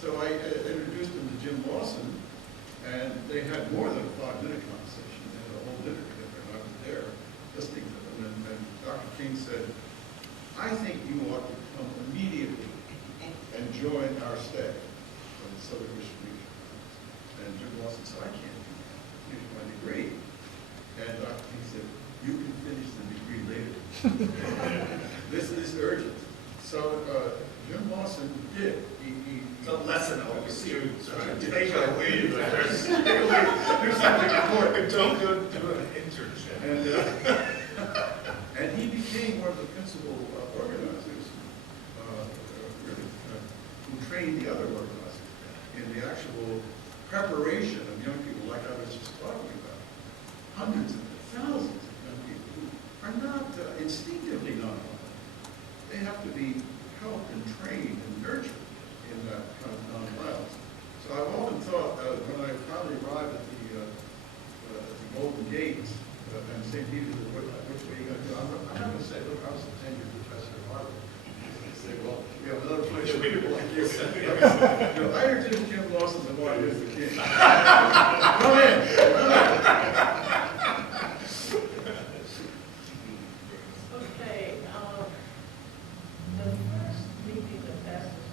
So I introduced him to Jim Lawson, and they had more than a 5-minute conversation. They had a whole dinner together, and I was there listening to them. And Dr. King said, I think you ought to come immediately and join our staff of the Southern Mission. And Jim Lawson said, I can't do that. Here's my degree. And Dr. King said, you can finish the degree later. This is urgent. So Jim Lawson did. It's a lesson on the students, right? Take Take a lead. do something important. Don't go do an internship. And he became one of the principal organizers, who trained the other organizers in the actual preparation of young people, like I was just talking about. Hundreds of thousands of young people who are not instinctively nonviolent. They have to be helped and trained and nurtured in that kind of nonviolence. So I've often thought when I finally arrived at the Golden Gate and St. Peter's, which way are you going to do? I'm not going to say, look, I was a tenured professor at Harvey. They say, well, we have another place for people like you. I introduced Jim Lawson to Martin Luther King. Come in. Okay, the first meeting of pastors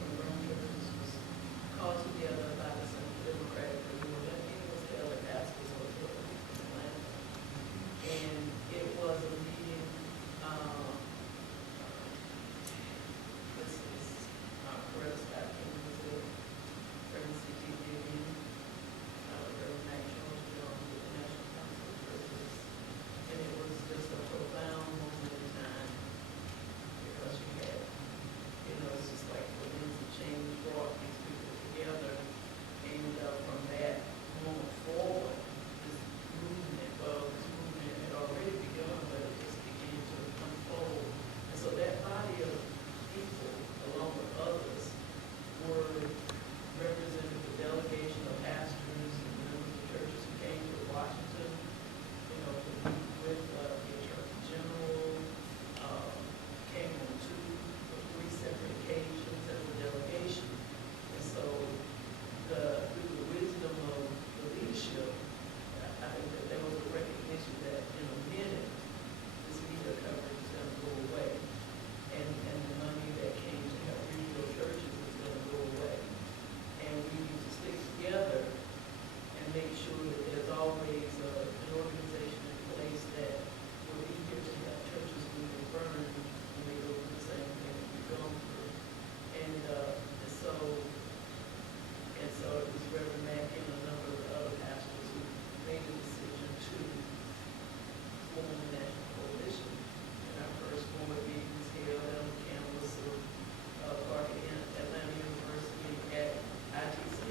people, along with others, were representing the delegation of pastors and members of churches who came to Washington, you know, to meet with the Attorney General, came on 2 or 3 separate occasions as a delegation. And so through the wisdom of the leadership, I think that there was a recognition that in a minute, this media coverage is going to go away. And the money that came to help rebuild churches is going to go away. And we need to stick together and make sure that there's always an organization in place that will be here to help churches when they burn, when they go through the same thing that we've gone through. And so it was Reverend Mackey and a number of other pastors who made the decision to form a national coalition. And our first board meeting was held on the campus of Atlanta University at ITC.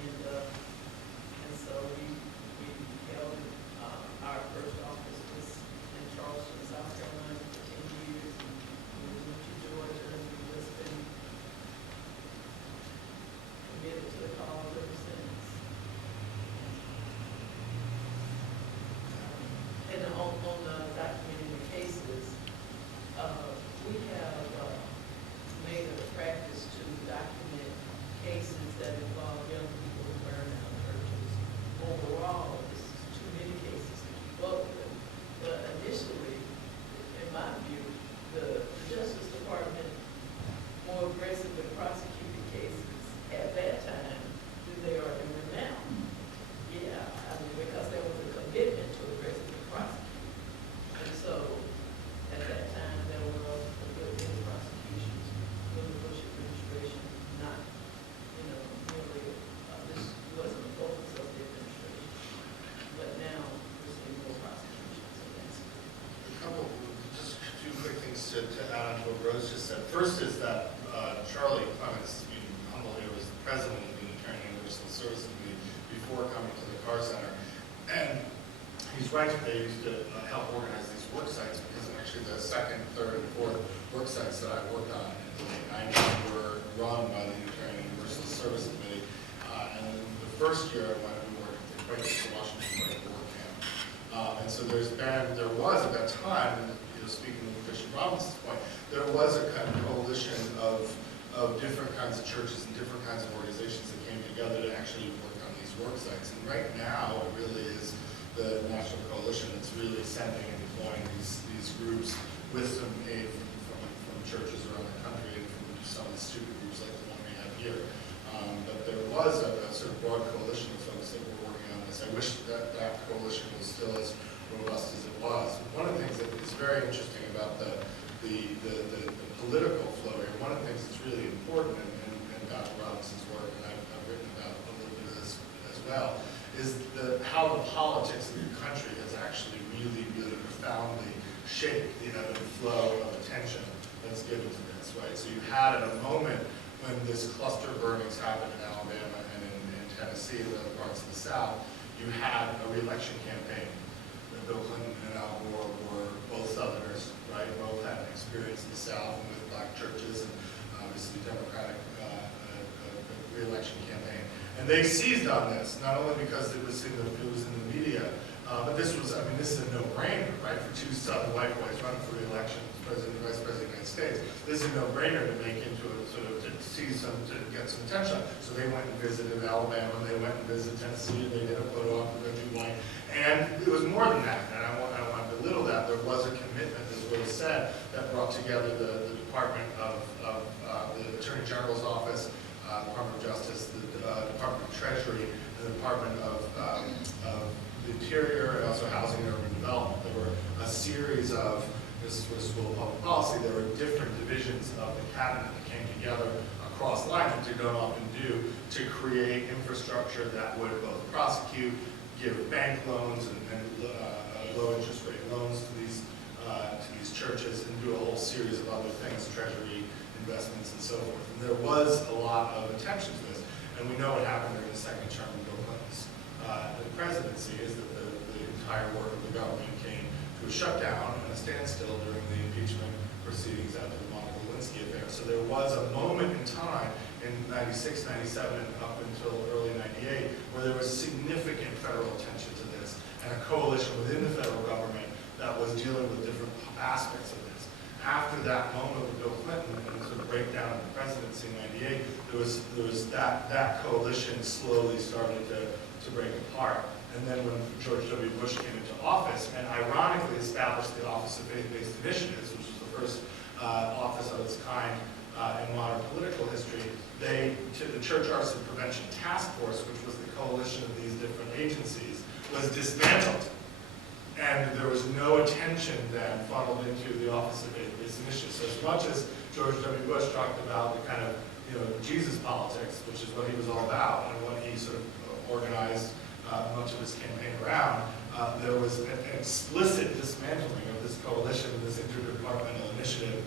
And so we held our first office was in Charleston, South Carolina for 10 years. And we went to Georgia, and we've just been committed to the cause ever since. And on documenting the cases, we have made it a practice to document cases that involve young people who burn down churches. Overall, this is too many cases to keep up with. But initially, in my view, the Justice Department more aggressively prosecuted cases at that time than they are doing now. Yeah, I mean, because there was a commitment to aggressively prosecute. And so, at that time, there were a good many prosecutions in the Bush administration, not, you know, really, this wasn't the focus of the administration. But now, we're seeing more prosecutions, so that's good. Just a few quick things to add on to what Rose just said. First is that Charlie Clements, being humble here, was the president of the Attorney Universal Service Committee before coming to the Carr-Ryan Center. And he's right, they used to help organize these work sites, because actually the second, third, and fourth work sites that I worked on in the late 90s were run by the Attorney Universal Service Committee. And the first year I went, we worked at the Washington Work Camp. And so there was at that time, and, you know, speaking of Bishop Robinson's point, there was a kind of coalition of different kinds of churches and different kinds of organizations that came together to actually work on these work sites. And right now, it really is the National Coalition that's really sending and deploying these groups with some aid from churches around the country and from some of the student groups like the one we have here. But there was a sort of broad coalition of folks that were working on this. I wish that coalition was still as robust as it was. One of the things that is very interesting about the political flow here, one of the things that's really important in Dr. Robinson's work, and I've written about a little bit of this as well, is how the politics of your country has actually really, really profoundly shaped the ebb and flow of attention that's given to this, right? So you had at a moment when this cluster burnings happened in Alabama and in Tennessee and other parts of the South, you had a re-election campaign. Bill Clinton and Al Gore were both Southerners, right? Both had experience in the South and with black churches and obviously Democratic re-election campaign. And they seized on this, not only because it was in the media, but this is a no-brainer, right? For two Southern white boys running for re-election, President and Vice President of the United States, this is a no-brainer to make into a sort of to get some attention. So they went and visited Alabama, they went and visited Tennessee, and they did a photo op with Reggie White. And it was more than that, and I don't want to belittle that. There was a commitment, as Will said, that brought together the Department of the Attorney General's Office, Department of Justice, the Department of Treasury, and the Department of the Interior, and also Housing and Urban Development. There were a series of, this was School of Public Policy, there were different divisions of the cabinet that came together across lines, which they don't often do, to create infrastructure that would both prosecute, give bank loans and low interest rate loans to these churches, and do a whole series of other things, treasury investments and so forth. And there was a lot of attention to this, and we know what happened during the second term of Bill Clinton's presidency is that the entire work of the government came to a shutdown and a standstill during the impeachment proceedings at there was a moment in time in 96, 97, and up until early 98, where there was significant federal attention to this, and a coalition within the federal government that was dealing with different aspects of this. After that moment with Bill Clinton and the sort of breakdown of the presidency in 98, there was that coalition slowly started to break apart. And then when George W. Bush came into office and ironically established the Office of Faith-Based Initiatives, which was the first office of its kind in modern political history, the Church Arson Prevention Task Force, which was the coalition of these different agencies, was dismantled. And there was no attention then funneled into the Office of Faith-Based Initiatives. So as much as George W. Bush talked about the kind of, Jesus politics, which is what he was all about, and what he sort of organized much of his campaign around, there was an explicit dismantling of this coalition, this interdepartmental initiative,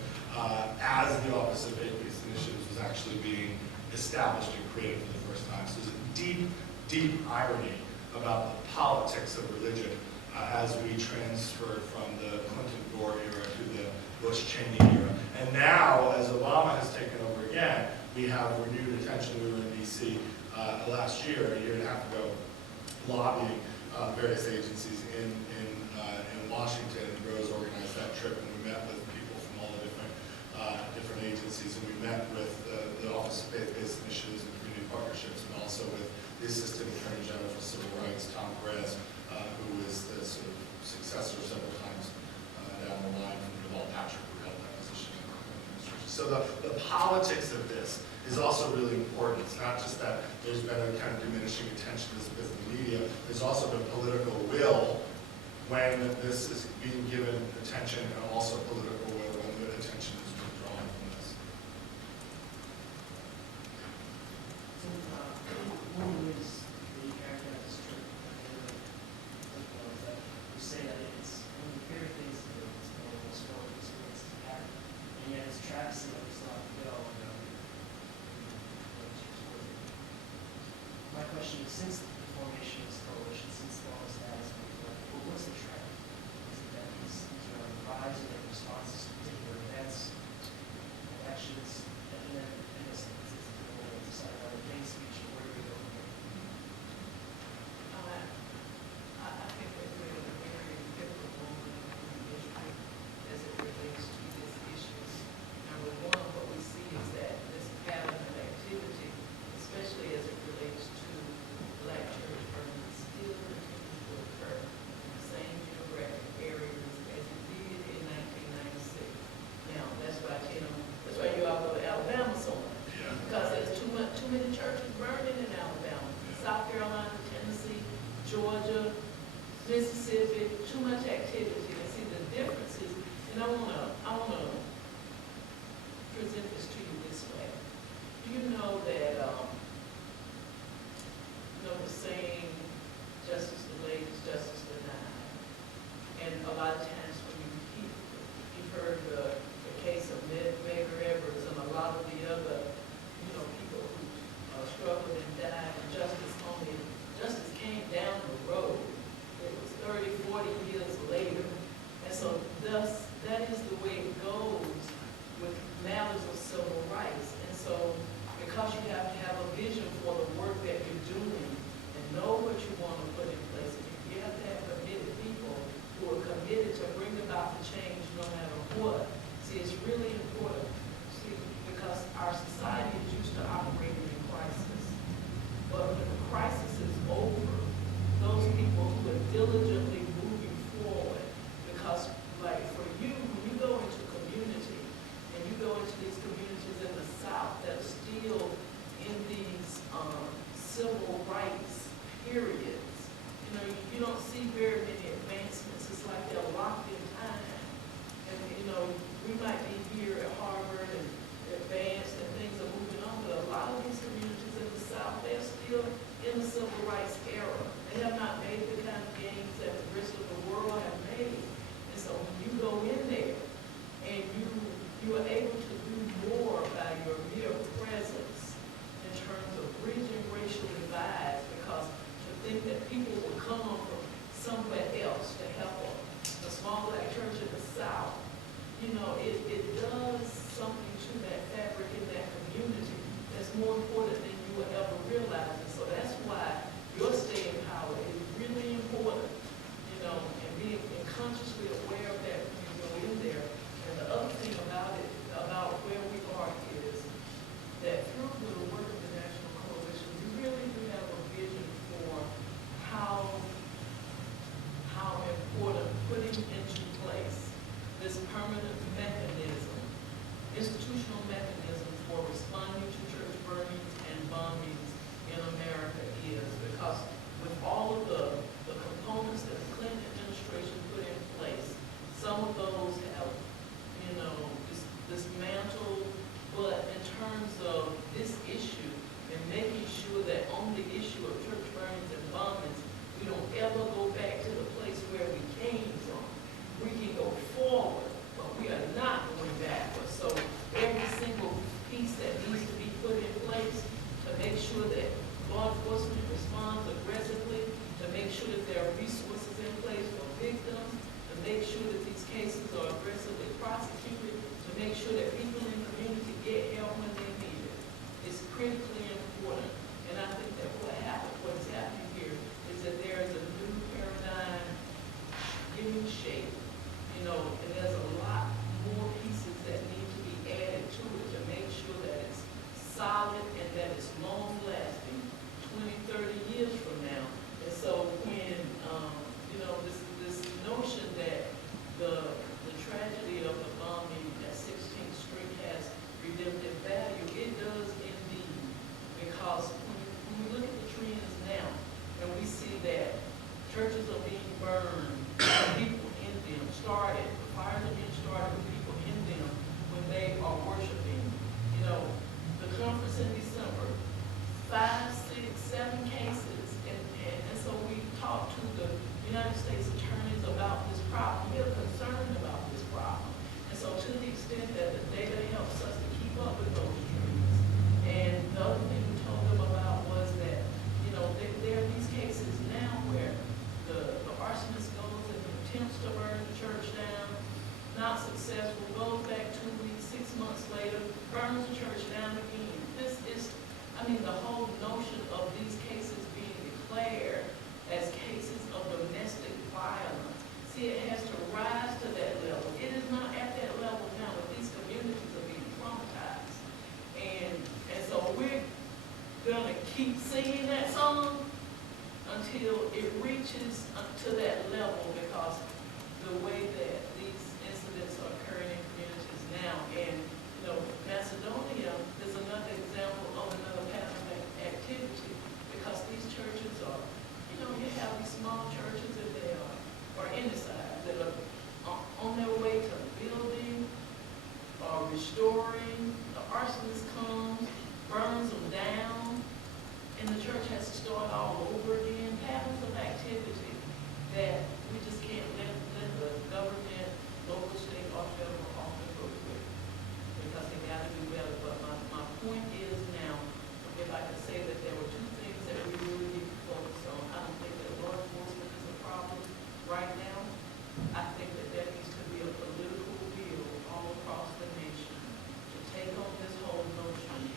as the Office of Faith-Based Initiatives was actually being established and created for the first time. So there's a deep, deep irony about the politics of religion as we transferred from the Clinton-Gore era to the Bush-Cheney era. And now, as Obama has taken over again, we have renewed attention. We were in D.C. Last year, a year and a half ago, lobbying various agencies in Washington. Rose organized that trip, and we met with people from all the different agencies, and we met with the Office of Faith-Based Initiatives and Community Partnerships, and also with the Assistant Attorney General for Civil Rights, Tom Perez, who is the sort of successor several times down the line from Deval Patrick, who held that position in the administration. So the politics of this is also really important. It's not just that there's been a kind of diminishing attention to this with the media. There's also been political will when this is being given attention, and also political will when the attention is withdrawn from this. So, one is the character of this trip. That you say that it's one of the very things that it's one of the historical experiences to happen, and yet it's travesty that we still have to go. My question is, since the formation of this coalition, since the law status, what's the trend? Is it that these are on the rise, or their responses to particular events, elections, and then, I guess, it's decide on a main speech, or where do we go from here? I think that we're in a very difficult moment in history as it relates to these issues. Number one, what we see is that this pattern of activity, especially as it relates to Black church burning, still continues to occur in the same geographic areas as it did in 1996. Now, that's why you all go to Alabama so much. Yeah. Because there's too many churches burning in Alabama, South Carolina, Tennessee, Georgia, Mississippi, too much activity. And see the differences, and I wanna present this to you this way. Do you know that the saying, justice delayed is justice denied? And a lot of times when you've heard the case of Medgar Evers and a lot of the other, people who struggled and died, and justice came down the road. It was 30, 40 years later. And so thus, that is the way it goes with matters of civil rights. And so, because you have to have a vision for the work that you're doing and know what you want to put in place, and you have to have committed people who are committed to bring about the change no matter what. See, it's really important, because our society is used to operating in crisis. But when the crisis is over, those people who are diligently moving forward, because like for you, when you go into community, and you go into these communities in the South that are still in these civil rights periods, you don't see very many advancements. It's like they're locked in time. And we might be here at Harvard and advanced and things are moving on, but a lot of these communities in the South, they're still in the civil rights era. They have not made the kind of gains that the rest of the world have made. And so when you go in there and you are able to do more by your mere presence in terms of bridging racial divides, because to think that people will come from somewhere else to help a small Black church in the South, it does something to that fabric more important than you will ever realize. And so that's why your staying power is really important, you know, and being consciously aware of that when you go in there. And the other thing about it, about where we are, is that through the work of the National Coalition, we really do have a vision for how important putting into place this permanent mechanism, institutional mechanism for responding to church burnings and bombings in America is. Because with all of the components that the Clinton administration put in place, some of those have, you know, dismantled, but in terms of this issue and making sure that on the issue of church burnings and bombings, we don't ever go back to the place where we came from. We can go forward, but we are not going backwards. So every single piece that needs to be put in place to make sure that law enforcement responds aggressively, to make sure that there are resources in place for victims, to make sure that these cases are aggressively prosecuted, to make sure that people in the community get help when they need it. It's critically important. And I think that what is happening here is that there is a new paradigm giving shape, you know, and there's a lot more pieces that need to be added to it to make sure that it's solid and that it's long-lasting 20, 30 years from now. And so when, you know, this notion that the tragedy of the bombing at 16th Street has redemptive value, it does indeed. Because when we look at the trends now, and we see that churches are being burned, people in them started, fires are being started with people in them when they are worshiping. You know, the conference in December, 5, 6, 7 cases, and so we talked to the United States attorneys about this problem. We are concerned about this problem. And so to the extent that the data helps us to keep up with those trends. And the other thing we told them about was that, you know, there are these cases now where the arsonist goes and attempts to burn the church down, not successful, goes back 2 weeks, 6 months later, burns the church down again. This is, I mean, the whole notion of these cases being declared as cases of domestic violence. See, it has to rise to that level. It is not at that level now, but these communities are being traumatized. And so we're gonna keep singing that song until it reaches to that level, because the way that these incidents are occurring in communities now. And, you know, Macedonia is another example of another pattern of activity, because these churches are, you know, you have these small churches that they are, or any size, that are on their way to building or restoring. The arsonist comes, burns them down, and the church has to start all over again. Patterns of activity that we just can't let the government, local, state, or federal often go with, because they got to do better. But my point is now, if I could say that there were two things that we really need to focus on. I don't think that law enforcement is a problem right now. I think that there needs to be a political will all across the nation to take on this whole notion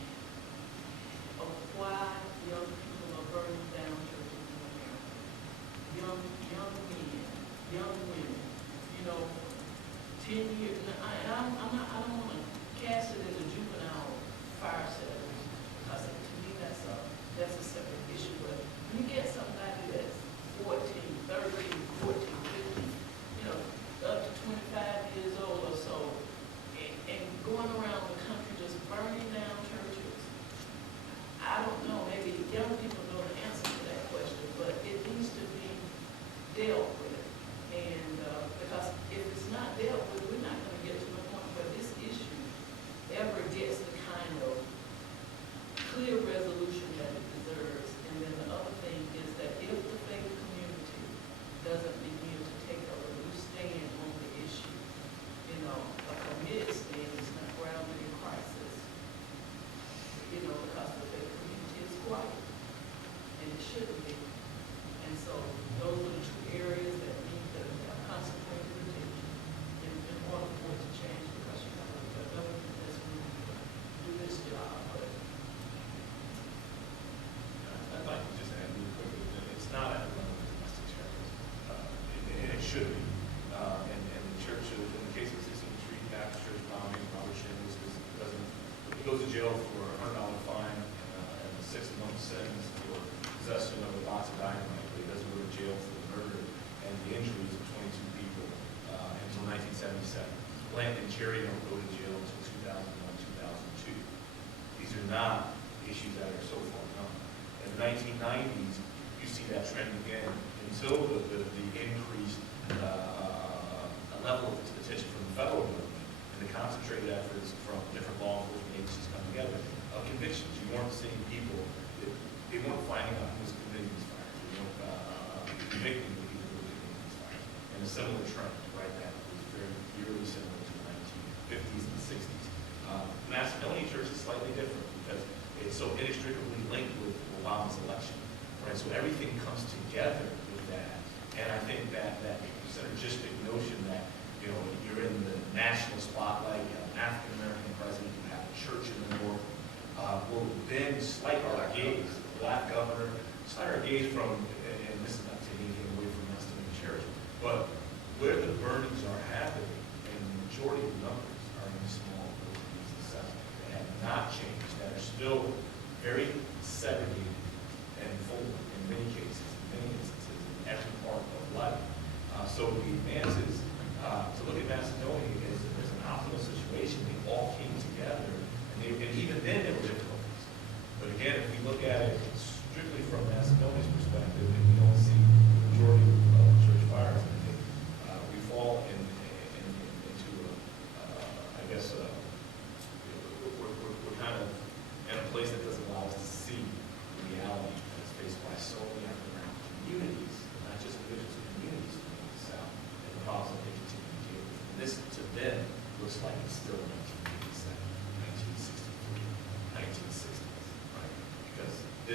of why young people are burning down churches in America. Young men, young women, you know, 10 years, I goes to jail for a $100 fine and a 6-month sentence for possession of a box of dynamite. But he doesn't go to jail for the murder and the injuries of 22 people until 1977. Bryant and Jerry don't go to jail until 2001, 2002. These are not issues that are so far gone. In the 1990s, you see that trend again until the increased level of attention from the federal government and the concentrated efforts from different law enforcement agencies come together of convictions. You weren't seeing people, they weren't finding out who was committing these fires. They weren't convicting the people who were committing these fires. And a similar trend, right, that was very eerily similar to the 1950s and 60s. Macedonia Church is slightly different because it's so inextricably linked with Obama's election, right? So everything comes together with that. And I think that synergistic notion that, you know, you're in the national spotlight, you have an African-American president, you have a church in the north, will then slight our gaze, black governor, slight our gaze from, and this is not taking anything away from Macedonia Church, but where the burnings are happening, and the majority of numbers are in small buildings in the South that have not changed, that are still very segregated